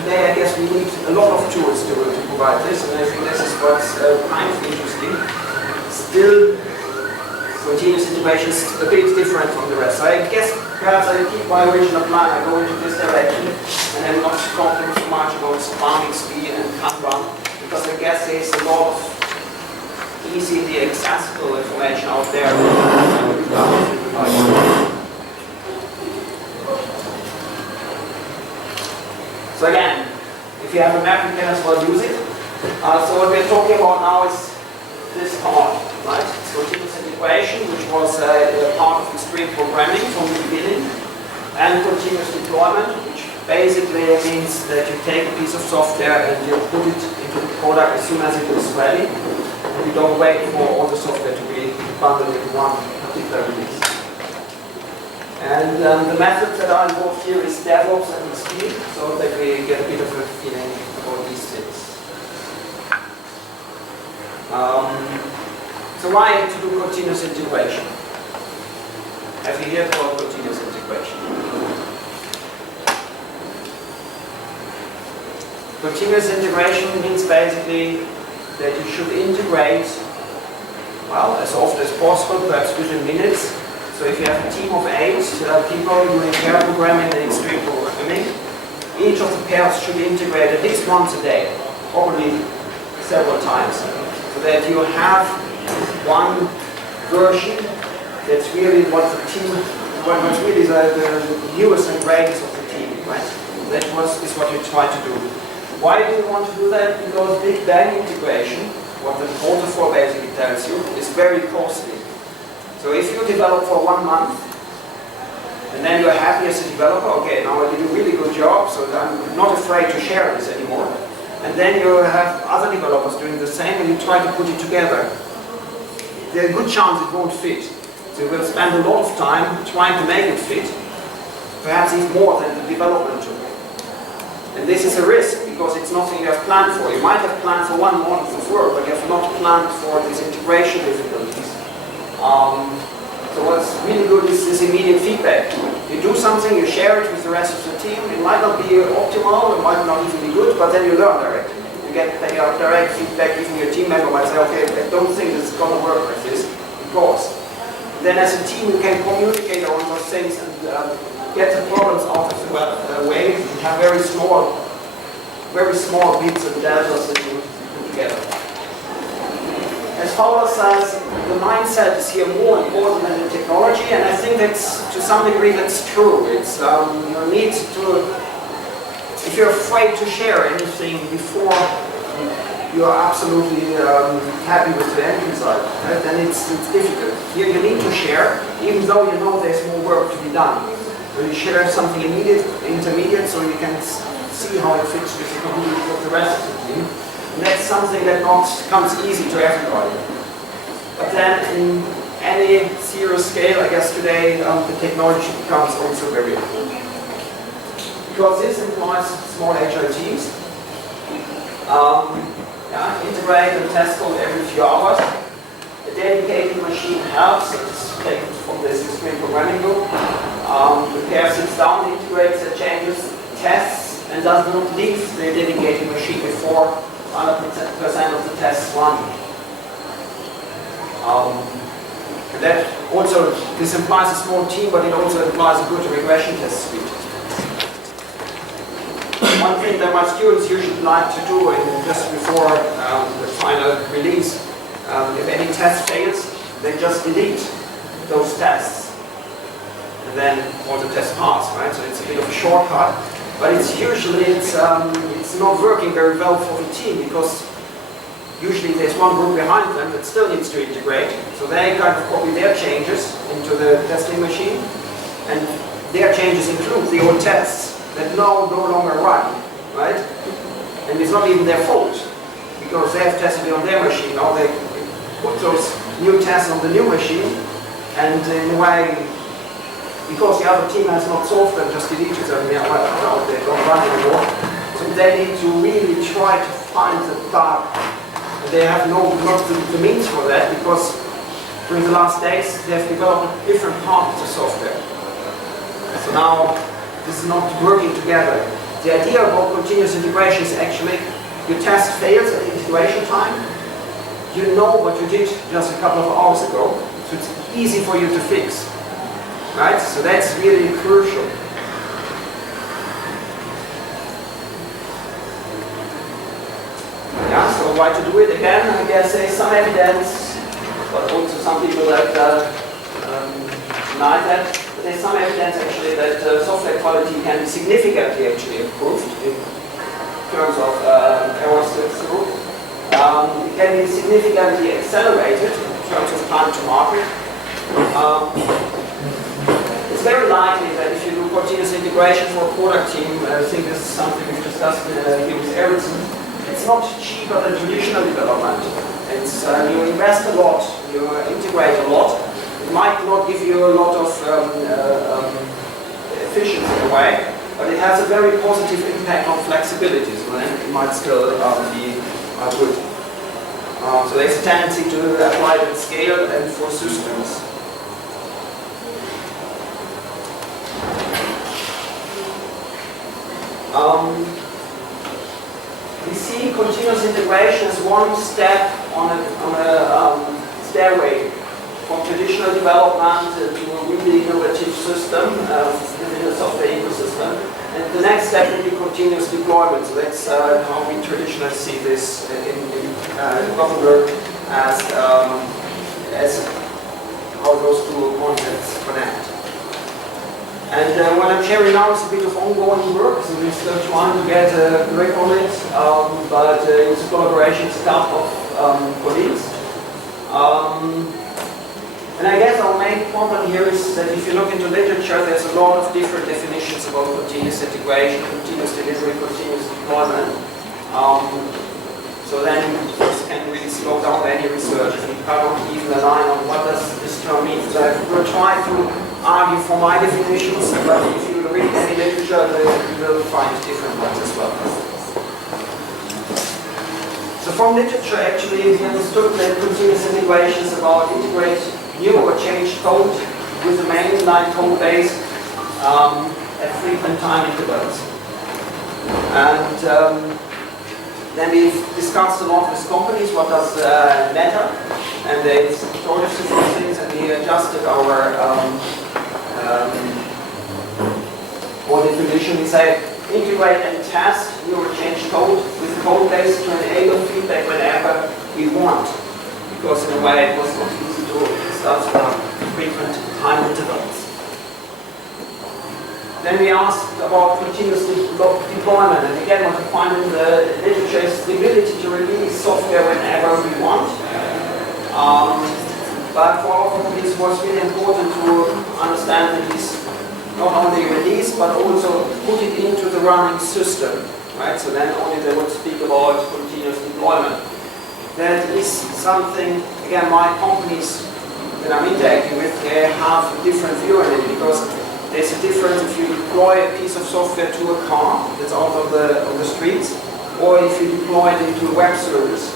today I guess we need a lot of tools to provide this, and I think this is what's kind of interesting. Still, continuous integration is a bit different from the rest. So I guess perhaps I keep my original plan, I go into this direction, and I'm not talking too much about farming speed and Kanban, because I guess there's a lot of easily accessible information out there. So again, if you have a map, you can as well use it. So what we're talking about now is this part, right? Continuous integration, which was a part of the stream programming from the beginning, and continuous deployment, which basically means that you take a piece of software and you put it into the product as soon as it is ready, and you don't wait for all the software to be bundled into one particular release. And the methods that are involved here is DevOps and speed, so that we get a bit of a feeling about these things. So why to do continuous integration? Have you heard about continuous integration? Continuous integration means basically that you should integrate, well, as often as possible, perhaps within minutes. So if you have a team of 8 people doing pair programming and extreme programming, each of the pairs should integrate at least once a day, probably several times, so that you have one version that's really what the team, what's really the newest and greatest of the team, right? That is what you try to do. Why do you want to do that? Because Big Bang integration, what the protocol basically tells you, is very costly. So if you develop for 1 month, and then you're happy as a developer, okay, now I did a really good job, so I'm not afraid to share this anymore. And then you have other developers doing the same, and you try to put it together. There's a good chance it won't fit. So you will spend a lot of time trying to make it fit, perhaps even more than the development took. And this is a risk, because it's nothing you have planned for. You might have planned for 1 month of work, but you have not planned for these integration difficulties. So what's really good is this immediate feedback. You do something, you share it with the rest of the team. It might not be optimal, it might not even be good, but then you learn directly. You get direct feedback. Even your team member might say, okay, I don't think this is going to work like this, because then as a team you can communicate on those things and get the problems out of the way. You have very small bits and deltas that you put together. As Paula says, the mindset is here more important than the technology, and I think that's, to some degree, that's true. It's you need to, if you're afraid to share anything before you are absolutely happy with the end result, right? Then it's difficult. Here you need to share, even though you know there's more work to be done. So you share something intermediate, so you can see how it fits with the rest of the team. And that's something that not comes easy to everybody. But then in any serious scale, I guess today, the technology becomes also very important. Because this implies small agile teams. Integrate and test code every few hours. A dedicated machine helps. It's taken from this extreme programming book. The pair sits down, integrates the changes, tests, and does not leave the dedicated machine before 100% of the tests run. That also, this implies a small team, but it also implies a good regression test suite. One thing that my students usually like to do just before the final release, if any test fails, they just delete those tests, and then all the tests pass, right? So it's a bit of a shortcut. But it's usually, it's not working very well for the team, because usually there's one group behind them that still needs to integrate. So they kind of copy their changes into the testing machine, and their changes include the old tests that no longer run, right? And it's not even their fault, because they have tested it on their machine. Now they put those new tests on the new machine, and in a way because the other team has not solved them, just deleted them, yeah, well, they don't run anymore. So they need to really try to find the bug. And they have not the means for that, because during the last days they have developed different parts of the software. So now this is not working together. The idea about continuous integration is actually your test fails at the integration time. You know what you did just a couple of hours ago, so it's easy for you to fix. Right? So that's really crucial. Yeah, so why to do it again? I guess there's some evidence, but also some people that deny that. But there's some evidence actually that software quality can be significantly actually improved in terms of errors through. It can be significantly accelerated in terms of time to market. It's very likely that if you do continuous integration for a product team, I think this is something we've discussed here with Ericsson, it's not cheaper than traditional development. It's you invest a lot, you integrate a lot. It might not give you a lot of efficiency in a way, but it has a very positive impact on flexibility, so then it might still be good. So there's a tendency to apply it at scale and for systems. We see continuous integration as one step on a stairway from traditional development to a really innovative system within a software ecosystem. And the next step will be continuous deployment. So that's how we traditionally see this in Gothenburg as how those two concepts connect. And what I'm sharing now is a bit of ongoing work, so we're still trying to get a grip on it, but it's a collaboration with a couple of colleagues. And I guess our main problem here is that if you look into literature, there's a lot of different definitions about continuous integration, continuous delivery, continuous deployment. So then this can really slow down any research if you can't even align on what does this term mean. So we'll try to argue for my definitions, but if you read any literature, you will find different ones as well. So from literature, actually, we understood that continuous integration is about integrate new or changed code with the mainline code base at frequent time intervals. And then we've discussed a lot with companies what does matter, and they told us different things, and we adjusted our definition. We say integrate and test new or changed code with code base to enable feedback whenever we want, because in a way it was not easy to discuss frequent time intervals. Then we asked about continuous deployment, and again what we find in the literature is the ability to release software whenever we want. But for our companies it was really important to understand that this not only release but also put it into the running system. Right? So then only they would speak about continuous deployment. That is something, again, my companies that I'm interacting with, they have a different view on it, because there's a difference if you deploy a piece of software to a car that's out on the streets, or if you deploy it into a web service.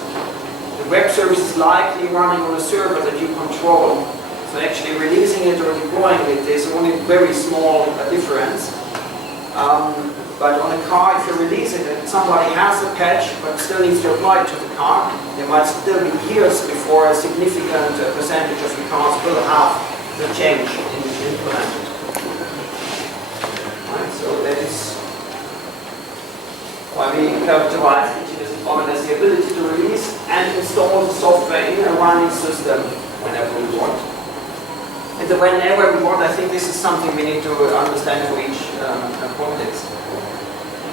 The web service is likely running on a server that you control. So actually releasing it or deploying it, there's only a very small difference. But on a car, if you release it and somebody has a patch but still needs to apply it to the car, there might still be years before a significant percentage of the cars will have the change implemented. So that is why we characterize continuous deployment as the ability to release and install the software in a running system whenever we want. And the whenever we want, I think this is something we need to understand for each context.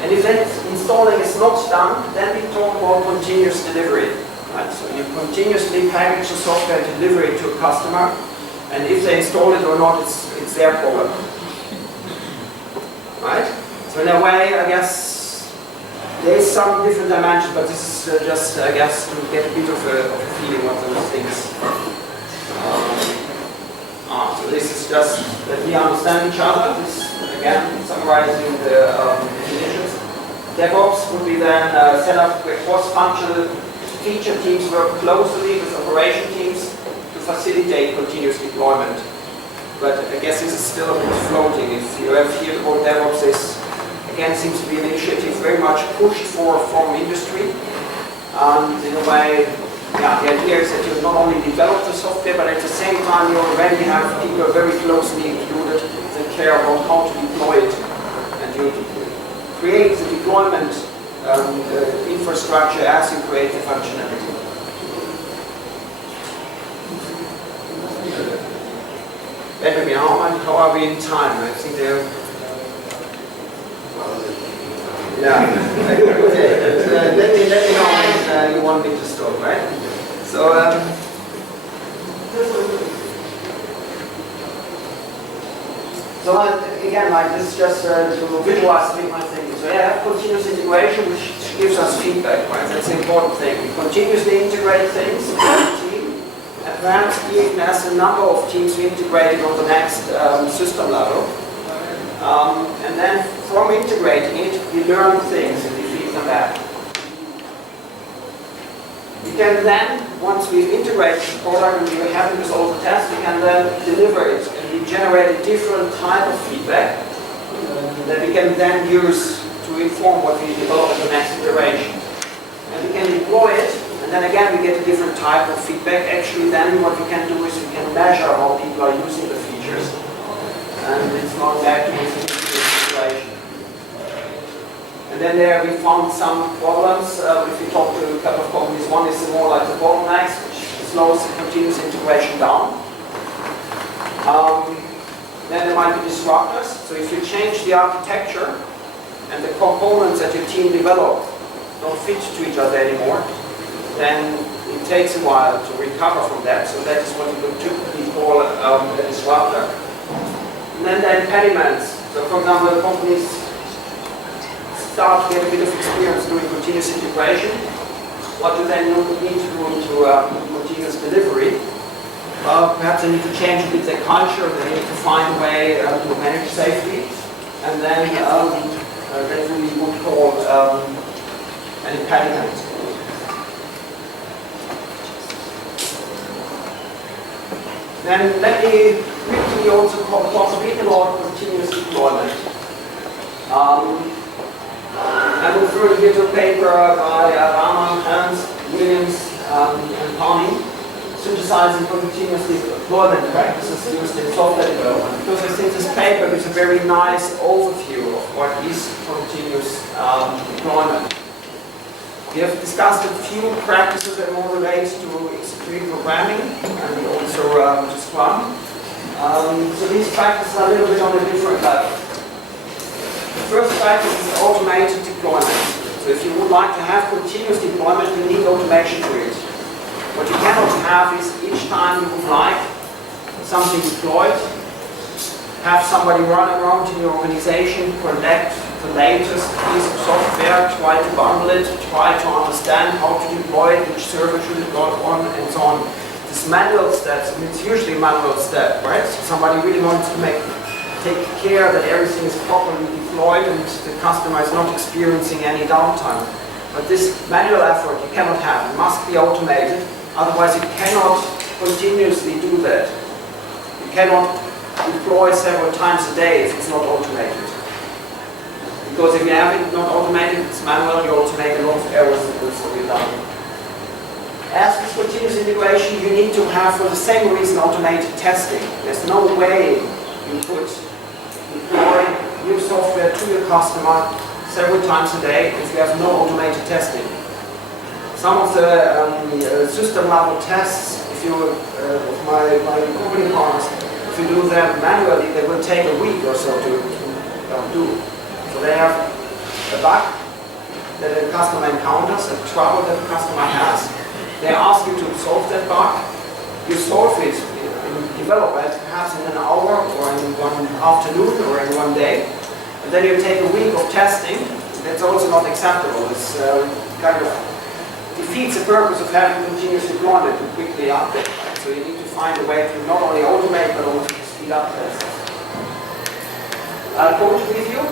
And if that installing is not done, then we talk about continuous delivery. Right? So you continuously package the software and deliver it to a customer, and if they install it or not, it's their problem. Right? So in a way, I guess, there is some different dimensions, but this is just, I guess, to get a bit of a feeling of those things. So So this is just that we understand each other. This, again, summarizing the definitions. DevOps would be then set up where cross-functional feature teams work closely with operation teams to facilitate continuous deployment. But I guess this is still a bit floating. If you have here the word DevOps, this again seems to be an initiative very much pushed for from industry. And in a way, yeah, the idea is that you not only develop the software, but at the same time you already have people very closely included that care about how to deploy it. And you create the deployment infrastructure as you create the functionality. Benjamin, how are we in time? I think they're... Yeah, okay. Let me know when you want me to stop, right? So, again, like this is just to visualize my thinking. So yeah, have continuous integration, which gives us feedback, right? That's the important thing. We continuously integrate things in the team, and perhaps even as a number of teams we integrated on the next system level. And then from integrating it, we learn things and we feed them back. We can then, once we've integrated the product and we're happy with all the tests, we can then deliver it and we generate a different type of feedback that we can then use to inform what we develop in the next iteration. And we can deploy it, and then again we get a different type of feedback. Actually then what we can do is we can measure how people are using the features. And it's not back to this situation. And then there we found some problems. If we talk to a couple of companies, one is more like the bottlenecks, which slows the continuous integration down. Then there might be disruptors. So if you change the architecture and the components that your team developed don't fit to each other anymore, then it takes a while to recover from that. So that is what you would typically call a disruptor. And then the impediments. So for example, companies start to get a bit of experience doing continuous integration. What do they need to do to continuous delivery? Perhaps they need to change a bit their culture, they need to find a way to manage safely. And then that we would call an impediment. Then let me quickly also talk a bit about continuous deployment. I'm referring here to a paper by Rahman, Hans, Williams, and Pani, synthesizing continuous deployment practices used in software development. Because I think this paper gives a very nice overview of what is continuous deployment. We have discussed a few practices that more relate to extreme programming and also to Scrum. So these practices are a little bit on a different level. The first practice is automated deployment. So if you would like to have continuous deployment, you need automation to it. What you cannot have is each time you would like something deployed, have somebody run around in your organization, collect the latest piece of software, try to bundle it, try to understand how to deploy it, which server should it go on, and so on. This manual steps, and it's usually a manual step, right? So somebody really wants to take care that everything is properly deployed and the customer is not experiencing any downtime. But this manual effort you cannot have. It must be automated, otherwise you cannot continuously do that. You cannot deploy several times a day if it's not automated. Because if you have it not automated, it's manual, you also make a lot of errors that will still be done. As with continuous integration, you need to have, for the same reason, automated testing. There's no way you could deploy new software to your customer several times a day if you have no automated testing. Some of the system level tests, if you, my company partners, if you do them manually, they will take a week or so to do. So they have a bug that the customer encounters, a trouble that the customer has. They ask you to solve that bug. You solve it, develop it, perhaps in an hour or in one afternoon or in one day. And then you take a week of testing. That's also not acceptable. It's kind of defeats the purpose of having continuous deployment to quickly update. Right? So you need to find a way to not only automate but also speed speed up process. Code review.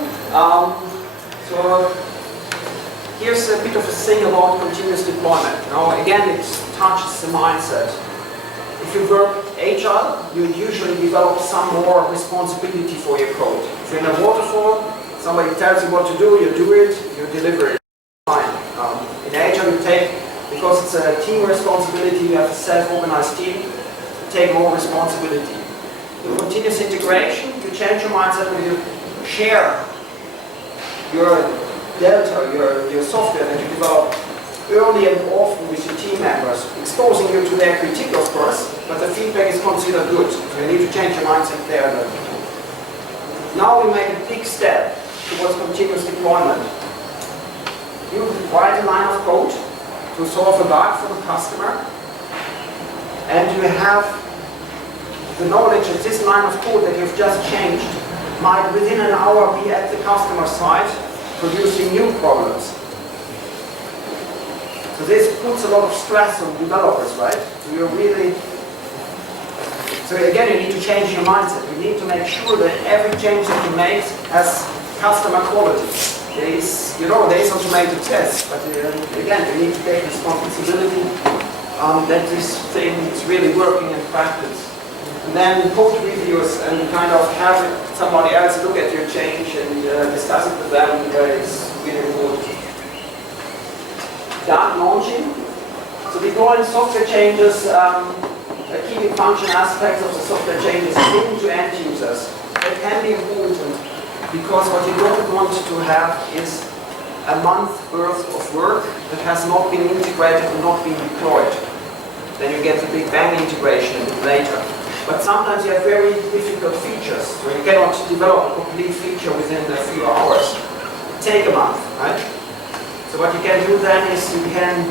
So here's a bit of a thing about continuous deployment. Now again, it touches the mindset. If you work agile, you usually develop some more responsibility for your code. If you're in a waterfall, somebody tells you what to do, you do it, you deliver it. Fine. In agile, you take, because it's a team responsibility, you have a self-organized team, you take more responsibility. In continuous integration, you change your mindset when you share your delta, your software that you develop early and often with your team members, exposing you to their critique, of course, but the feedback is considered good. So you need to change your mindset there. Now we make a big step towards continuous deployment. You write a line of code to solve a bug for the customer, and you have the knowledge that this line of code that you've just changed might within an hour be at the customer side producing new problems. So this puts a lot of stress on developers, right? So again, you need to change your mindset. You need to make sure that every change that you make has customer quality. There is automated tests, but again, you need to take responsibility that this thing is really working in practice. And then code reviews and kind of have somebody else look at your change and discuss it with them is really important. Done launching. So deploying software changes, keeping function aspects of the software changes hidden to end users. That can be important because what you don't want to have is a month worth of work that has not been integrated and not been deployed. Then you get the big bang integration a bit later. But sometimes you have very difficult features, so you cannot develop a complete feature within a few hours. Take a month, right? So what you can do then is you can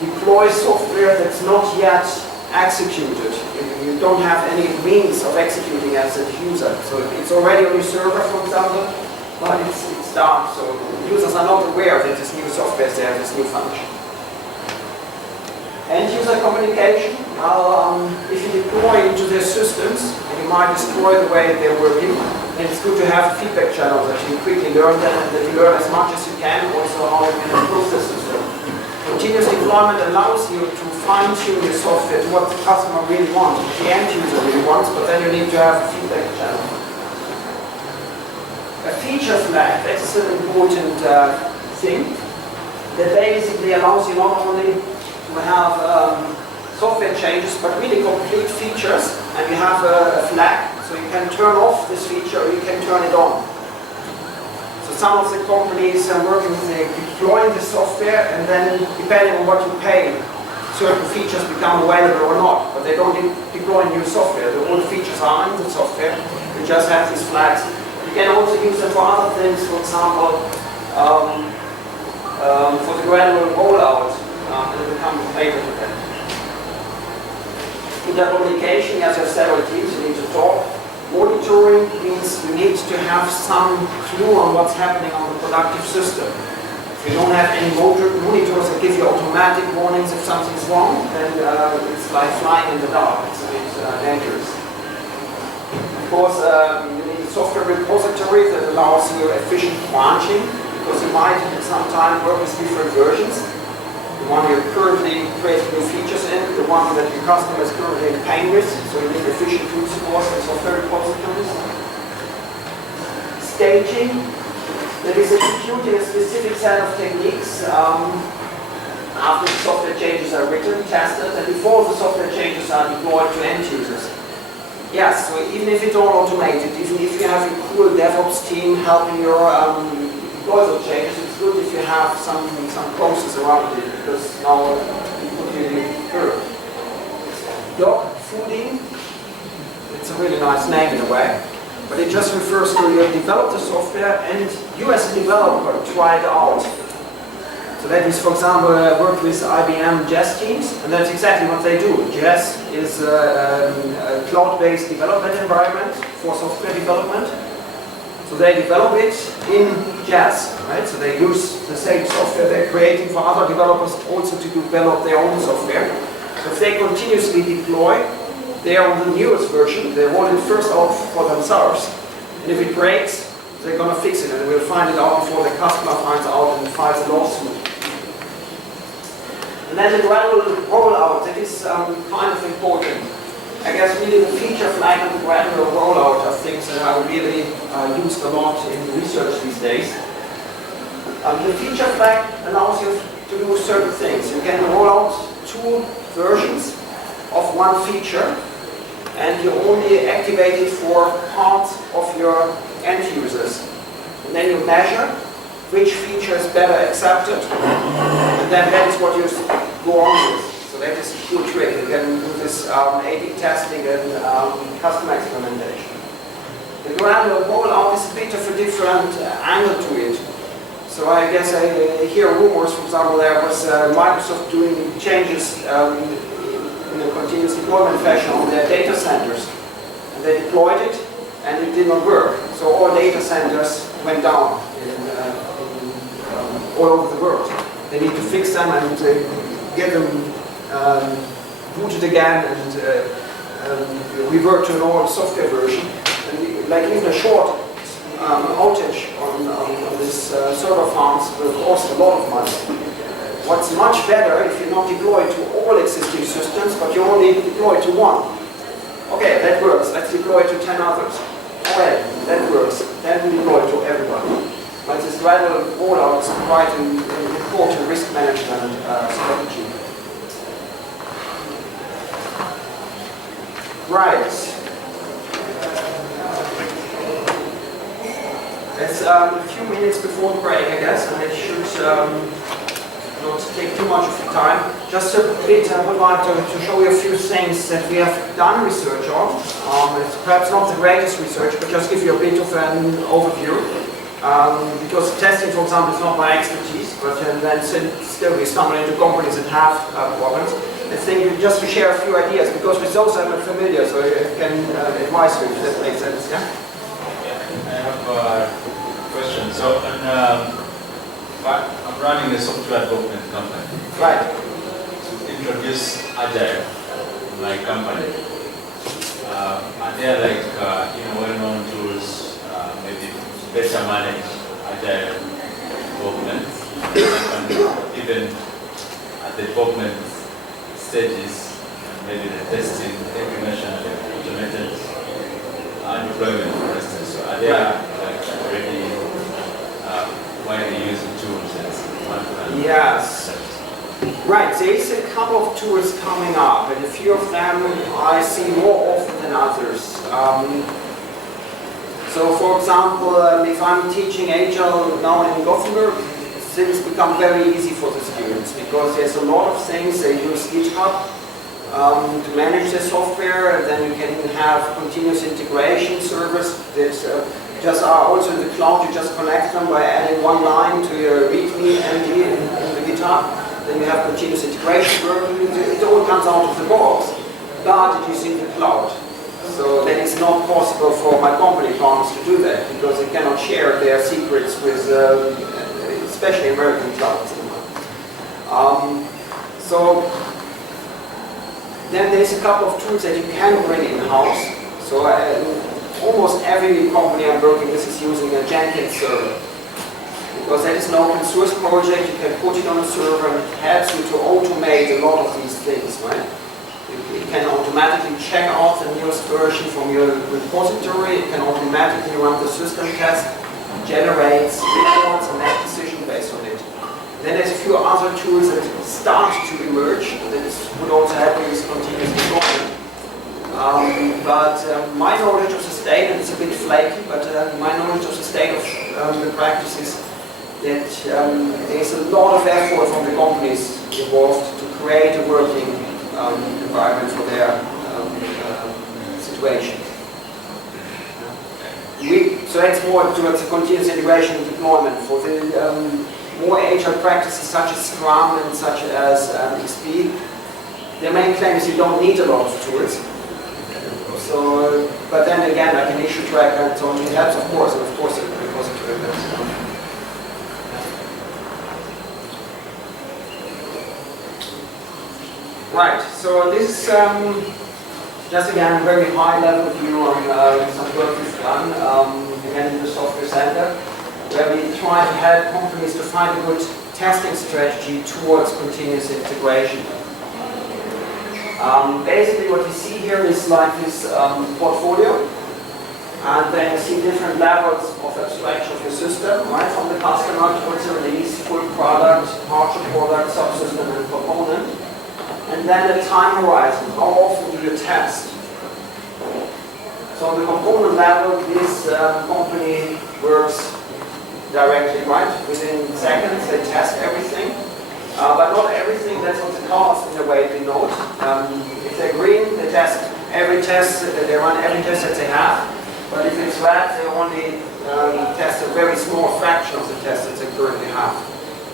deploy software that's not yet executed. You don't have any means of executing as a user. So it's already on your server, for example, but it's done. So users are not aware that this new software is there, this new function. End-user communication. Well, if you deploy into their systems, you might destroy the way they were working. And it's good to have a feedback channel that you quickly learn that and that you learn as much as you can, also how you can improve the system. Continuous deployment allows you to fine-tune your software to what the customer really wants, what the end user really wants, but then you need to have a feedback channel. A feature flag, that's an important thing, that basically allows you not only to have software changes, but really complete features, and you have a flag, so you can turn off this feature or you can turn it on. So some of the companies are working with deploying the software, and then depending on what you pay, certain features become available or not, but they don't deploy new software. The old features are in the software, you just have these flags. You can also use them for other things, for example, for the gradual rollout, and it becomes later to that. In the communication, as I said, several teams, you need to talk. Monitoring means you need to have some clue on what's happening on the productive system. If you don't have any monitors that give you automatic warnings if something's wrong, then it's like flying in the dark. It's a bit dangerous. Of course, you need a software repository that allows you efficient branching, because you might at some time work with different versions. The one you're currently creating new features in, the one that your customer is currently in pain with, so you need efficient tool stores and software repositories. Staging, that is executing a specific set of techniques after the software changes are written, tested, and before the software changes are deployed to end users. Yes, so even if it's all automated, even if you have a cool DevOps team helping your deploy those changes, it's good if you have some process around it, because now you put it in through. Dog fooding, it's a really nice name in a way, but it just refers to you develop the software and you as a developer try it out. So that is, for example, work with IBM Jest teams, and that's exactly what they do. Jest is a cloud-based development environment for software development. So they develop it in Jest, right? So they use the same software they're creating for other developers also to develop their own software. So if they continuously deploy, they are on the newest version. They want it first out for themselves. And if it breaks, they're going to fix it, and we'll find it out before the customer finds out and files a lawsuit. And then the gradual rollout, that is kind of important. I guess really the feature flag and the gradual rollout are things that are really used a lot in research these days. The feature flag allows you to do certain things. You can roll out 2 versions of one feature, and you only activate it for parts of your end users. And then you measure which feature is better accepted, and then that is what you go on with. So that is a cool trick. You can do this A/B testing and customer experimentation. The gradual rollout is a bit of a different angle to it. So I guess I hear rumors, for example, there was Microsoft doing changes in a continuous deployment fashion on their data centers. And they deployed it, and it did not work. So all data centers went down all over the world. They need to fix them and get them booted again and revert to an old software version. And like even a short outage on this server farms will cost a lot of money. What's much better if you're not deployed to all existing systems, but you only deploy to one. Okay, that works. Let's deploy to 10 others. Okay, that works. Then we deploy to everybody. But this gradual rollout is quite an important risk management strategy. Right. It's a few minutes before the break, I guess, and it should not take too much of your time. Just a bit, I would like to show you a few things that we have done research on. It's perhaps not the greatest research, but just give you a bit of an overview. Because testing, for example, is not my expertise, but then still we stumble into companies that have problems. I think just to share a few ideas, because with those I'm not familiar, so I can advise you if that makes sense. Yeah? I have a question. So, I'm running a software development company. Right. To introduce Agile in my company. Are there like well-known tools, maybe better manage Agile development, and even at the development stages, maybe the testing, automation, and automated deployment, for instance. So are there like already widely used tools that one can? Yes. Right, there's a couple of tools coming up, and a few of them I see more often than others. So for example, if I'm teaching Agile now in Gothenburg, things become very easy for the students because there's a lot of things. They use GitHub to manage their software, and then you can have continuous integration servers that just are also in the cloud. You just connect them by adding one line to your README MD in the GitHub. Then you have continuous integration working. It all comes out of the box, but it is in the cloud. So that is not possible for my company partners to do that because they cannot share their secrets with, especially American clouds. So then there's a couple of tools that you can bring in-house. So almost every company I'm working with is using a Jenkins server. Because that is an open source project, you can put it on a server and it helps you to automate a lot of these things, right? It can automatically check out the newest version from your repository, it can automatically run the system test, generates reports and make decisions based on it. Then there's a few other tools that start to emerge that would also help you with continuous deployment. My knowledge of the state, and it's a bit flaky, but my knowledge of the state of the practice is that there's a lot of effort from the companies involved to create a working environment for their situation. So that's more towards the continuous integration and deployment. For the more agile practices such as Scrum and such as XP, their main claim is you don't need a lot of tools. So, but then again, like an issue tracker and so on, it helps, of course, and of course, a repository helps. Right, so this Just again, a very high level view on some work we've done, again in the software center, where we try to help companies to find a good testing strategy towards continuous integration. Basically what you see here is like this portfolio, and then you see different levels of abstraction of your system, right, from the customer towards the release, full product, partial product, subsystem and component. And then the time horizon, how often do you test? So on the component level, this company works directly, right? Within seconds, they test everything. But not everything, that's what the cost in the way they note. If they're green, they test every test, they run every test that they have. But if it's red, they only test a very small fraction of the tests that they currently have.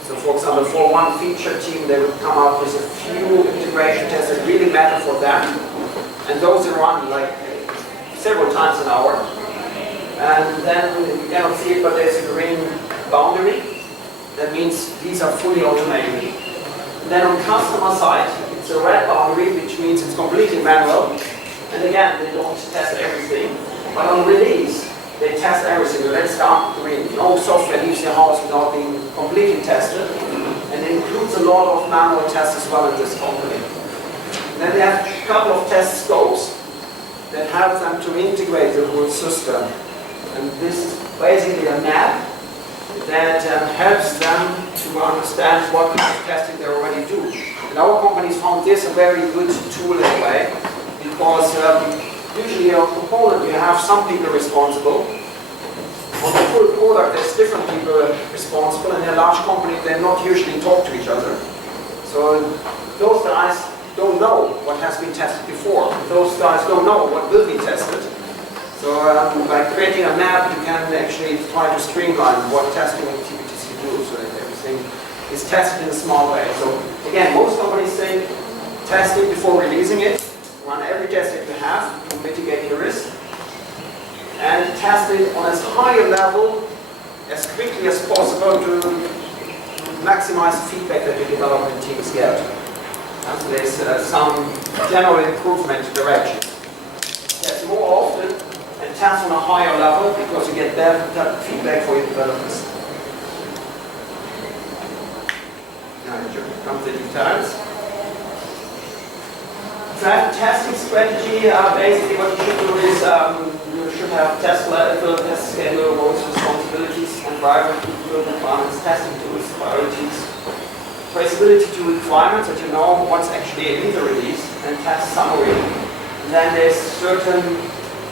So for example, for one feature team, they would come up with a few integration tests that really matter for them. And those they run like several times an hour. And then you cannot see it, but there's a green boundary. That means these are fully automated. And then on customer side, it's a red boundary, which means it's completely manual. And again, they don't test everything. But on release, they test everything. So let's start green. No software leaves your house without being completely tested. And it includes a lot of manual tests as well in this company. And then they have a couple of test scopes that help them to integrate the whole system. And this is basically a map that helps them to understand what kind of testing they already do. And our companies found this a very good tool in a way, because usually on a component you have some people responsible. On the full product there's different people responsible, and in a large company they not usually talk to each other. So those guys don't know what has been tested before. Those guys don't know what will be tested. So by creating a map, you can actually try to streamline what testing activities you do, so that everything is tested in a small way. So again, most companies say testing before releasing it, run every test that you have to mitigate your risk, and test it on as high a level as quickly as possible to maximize the feedback that your development teams get. And so there's some general improvement direction. Test more often and test on a higher level, because you get better feedback for your developers. Now here come the details. To have a testing strategy, basically what you should do is you should have test level, test schedule, roles, responsibilities, environment, requirements, testing tools, priorities, traceability to requirements, that you know what's actually in the release, and test summary. And then there's certain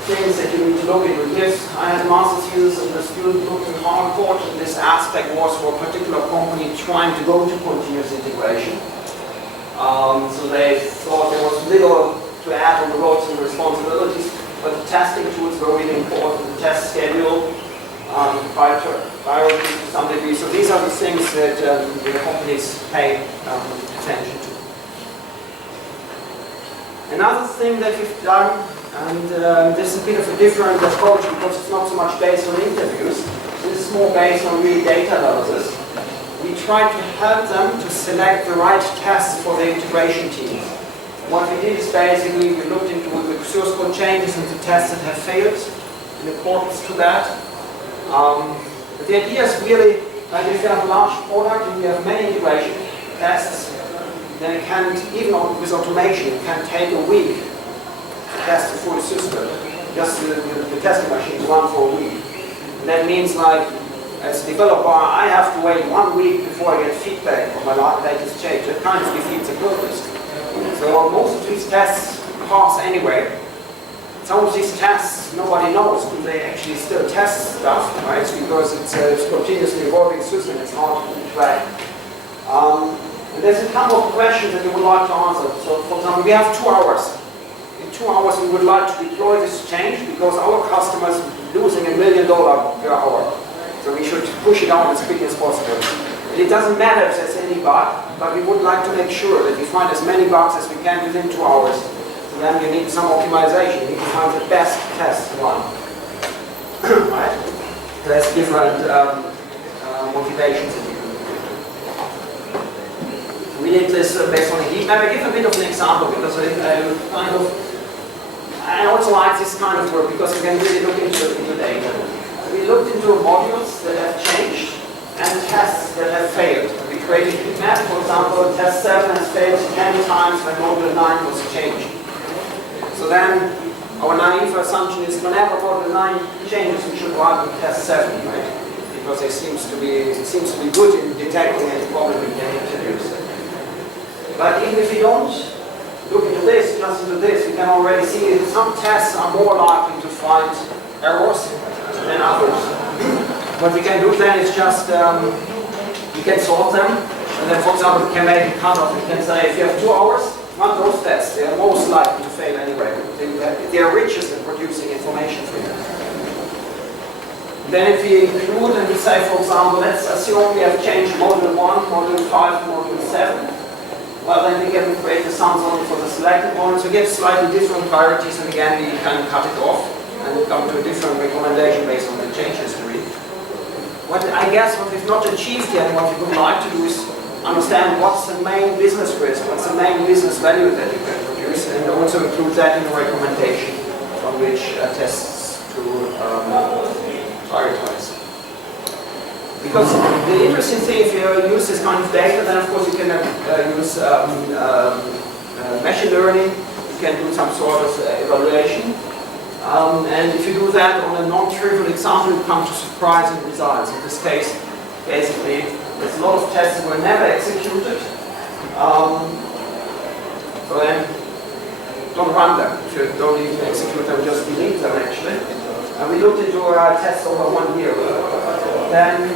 things that you need to look into. Yes, I had master's students, and the student looked at how important this aspect was for a particular company trying to go to continuous integration. So they thought there was little to add on the roles and responsibilities, but the testing tools were really important, the test schedule, priority to some degree. So these are the things that the companies pay attention to. Another thing that we've done, and this is a bit of a different approach because it's not so much based on interviews, this is more based on real data analysis. We try to help them to select the right tests for the integration team. What we did is basically we looked into the source code changes and the tests that have failed in accordance to that. But the idea is really, like if you have a large product and you have many integration tests, then it can, even with automation, it can take a week to test the full system. Just the testing machines run for a week. And that means, like, as a developer, I have to wait 1 week before I get feedback on my latest change. That kind of defeats the purpose. So most of these tests pass anyway. Some of these tests nobody knows, do they actually still test stuff, right? Because it's a continuously evolving system, it's hard to track. And there's a couple of questions that we would like to answer. So for example, we have 2 hours. In 2 hours we would like to deploy this change because our customers are losing $1 million per hour. So we should push it out as quickly as possible. And it doesn't matter if there's any bug, but we would like to make sure that we find as many bugs as we can within 2 hours. So then you need some optimization. You need to find the best test one. Right? There's different motivations that you can do. We did this based on a heat map. I give a bit of an example because I kind of I also like this kind of work because we can really look into data. We looked into modules that have changed and tests that have failed. We created a map, for example, test 7 has failed 10 times when module 9 was changed. So then our naive assumption is whenever module 9 changes, we should run test 7, right? Because it seems to be good in detecting any problem we can introduce. But even if we don't look into this, just into this, we can already see that some tests are more likely to find errors than others. What we can do then is just, we can sort them, and then for example we can make a cutoff. We can say if you have 2 hours, run those tests. They are most likely to fail anyway. They are richest in producing information for you. Then if we include and we say, for example, let's assume we have changed module 1, module 5, module 7. Well, then we can create the sum zone for the selected ones. We get slightly different priorities, and again we can cut it off and come to a different recommendation based on the change history. What I guess what we've not achieved yet, what we would like to do is understand what's the main business risk, what's the main business value that you can produce, and also include that in the recommendation on which tests to prioritize. Because the interesting thing, if you use this kind of data, then of course you can use machine learning, you can do some sort of evaluation. And if you do that on a non-trivial example, you come to surprising results. In this case, basically, there's a lot of tests that were never executed. So then, don't run them. If you don't even execute them, just delete them actually. And we looked into tests over 1 year. Then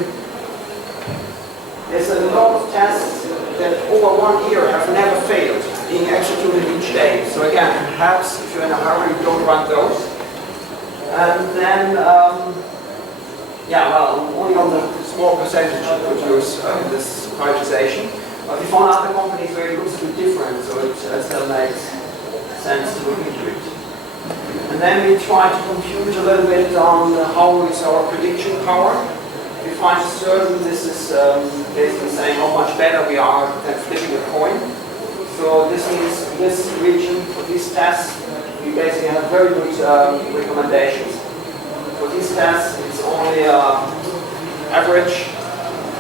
there's a lot of tests that over 1 year have never failed, being executed each day. So again, perhaps if you're in a hurry, don't run those. And then, only on the small percentage you could use this prioritization. But we found other companies where it looks a bit different, so it still makes sense to look into it. And then we try to compute a little bit on how is our prediction power. We find certain this is basically saying how much better we are than flipping a coin. So this means this region for these tests, we basically have very good recommendations. For these tests, it's only average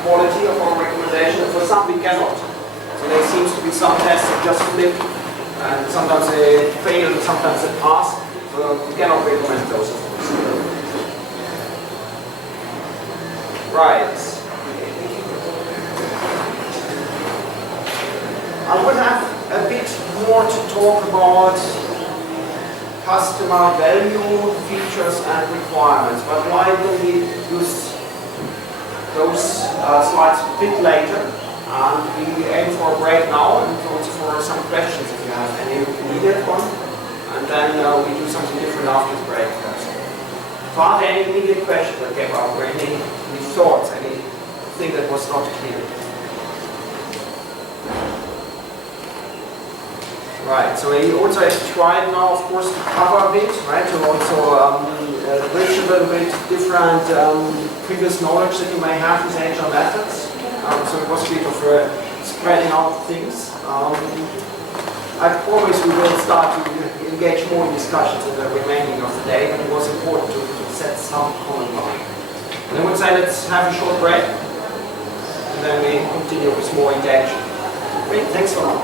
quality of our recommendation. For some, we cannot. So there seems to be some tests that just flip, and sometimes they fail, and sometimes they pass. So we cannot recommend those, of course. Right. I would have a bit more to talk about customer value, features and requirements, but why don't we use those slides a bit later? And we aim for a break now and also for some questions if you have any immediate one. And then we do something different after the break. So are there any immediate questions that came up or any thoughts, anything that was not clear? Right, so we also have tried now, of course, to cover a bit, right, to also bridge a little bit different previous knowledge that you may have with HR methods. So it was a bit of spreading out things. I promise we will start to engage more in discussions in the remaining of the day, but it was important to set some common ground. And I would say let's have a short break, and then we continue with more engagement. Great, thanks for now.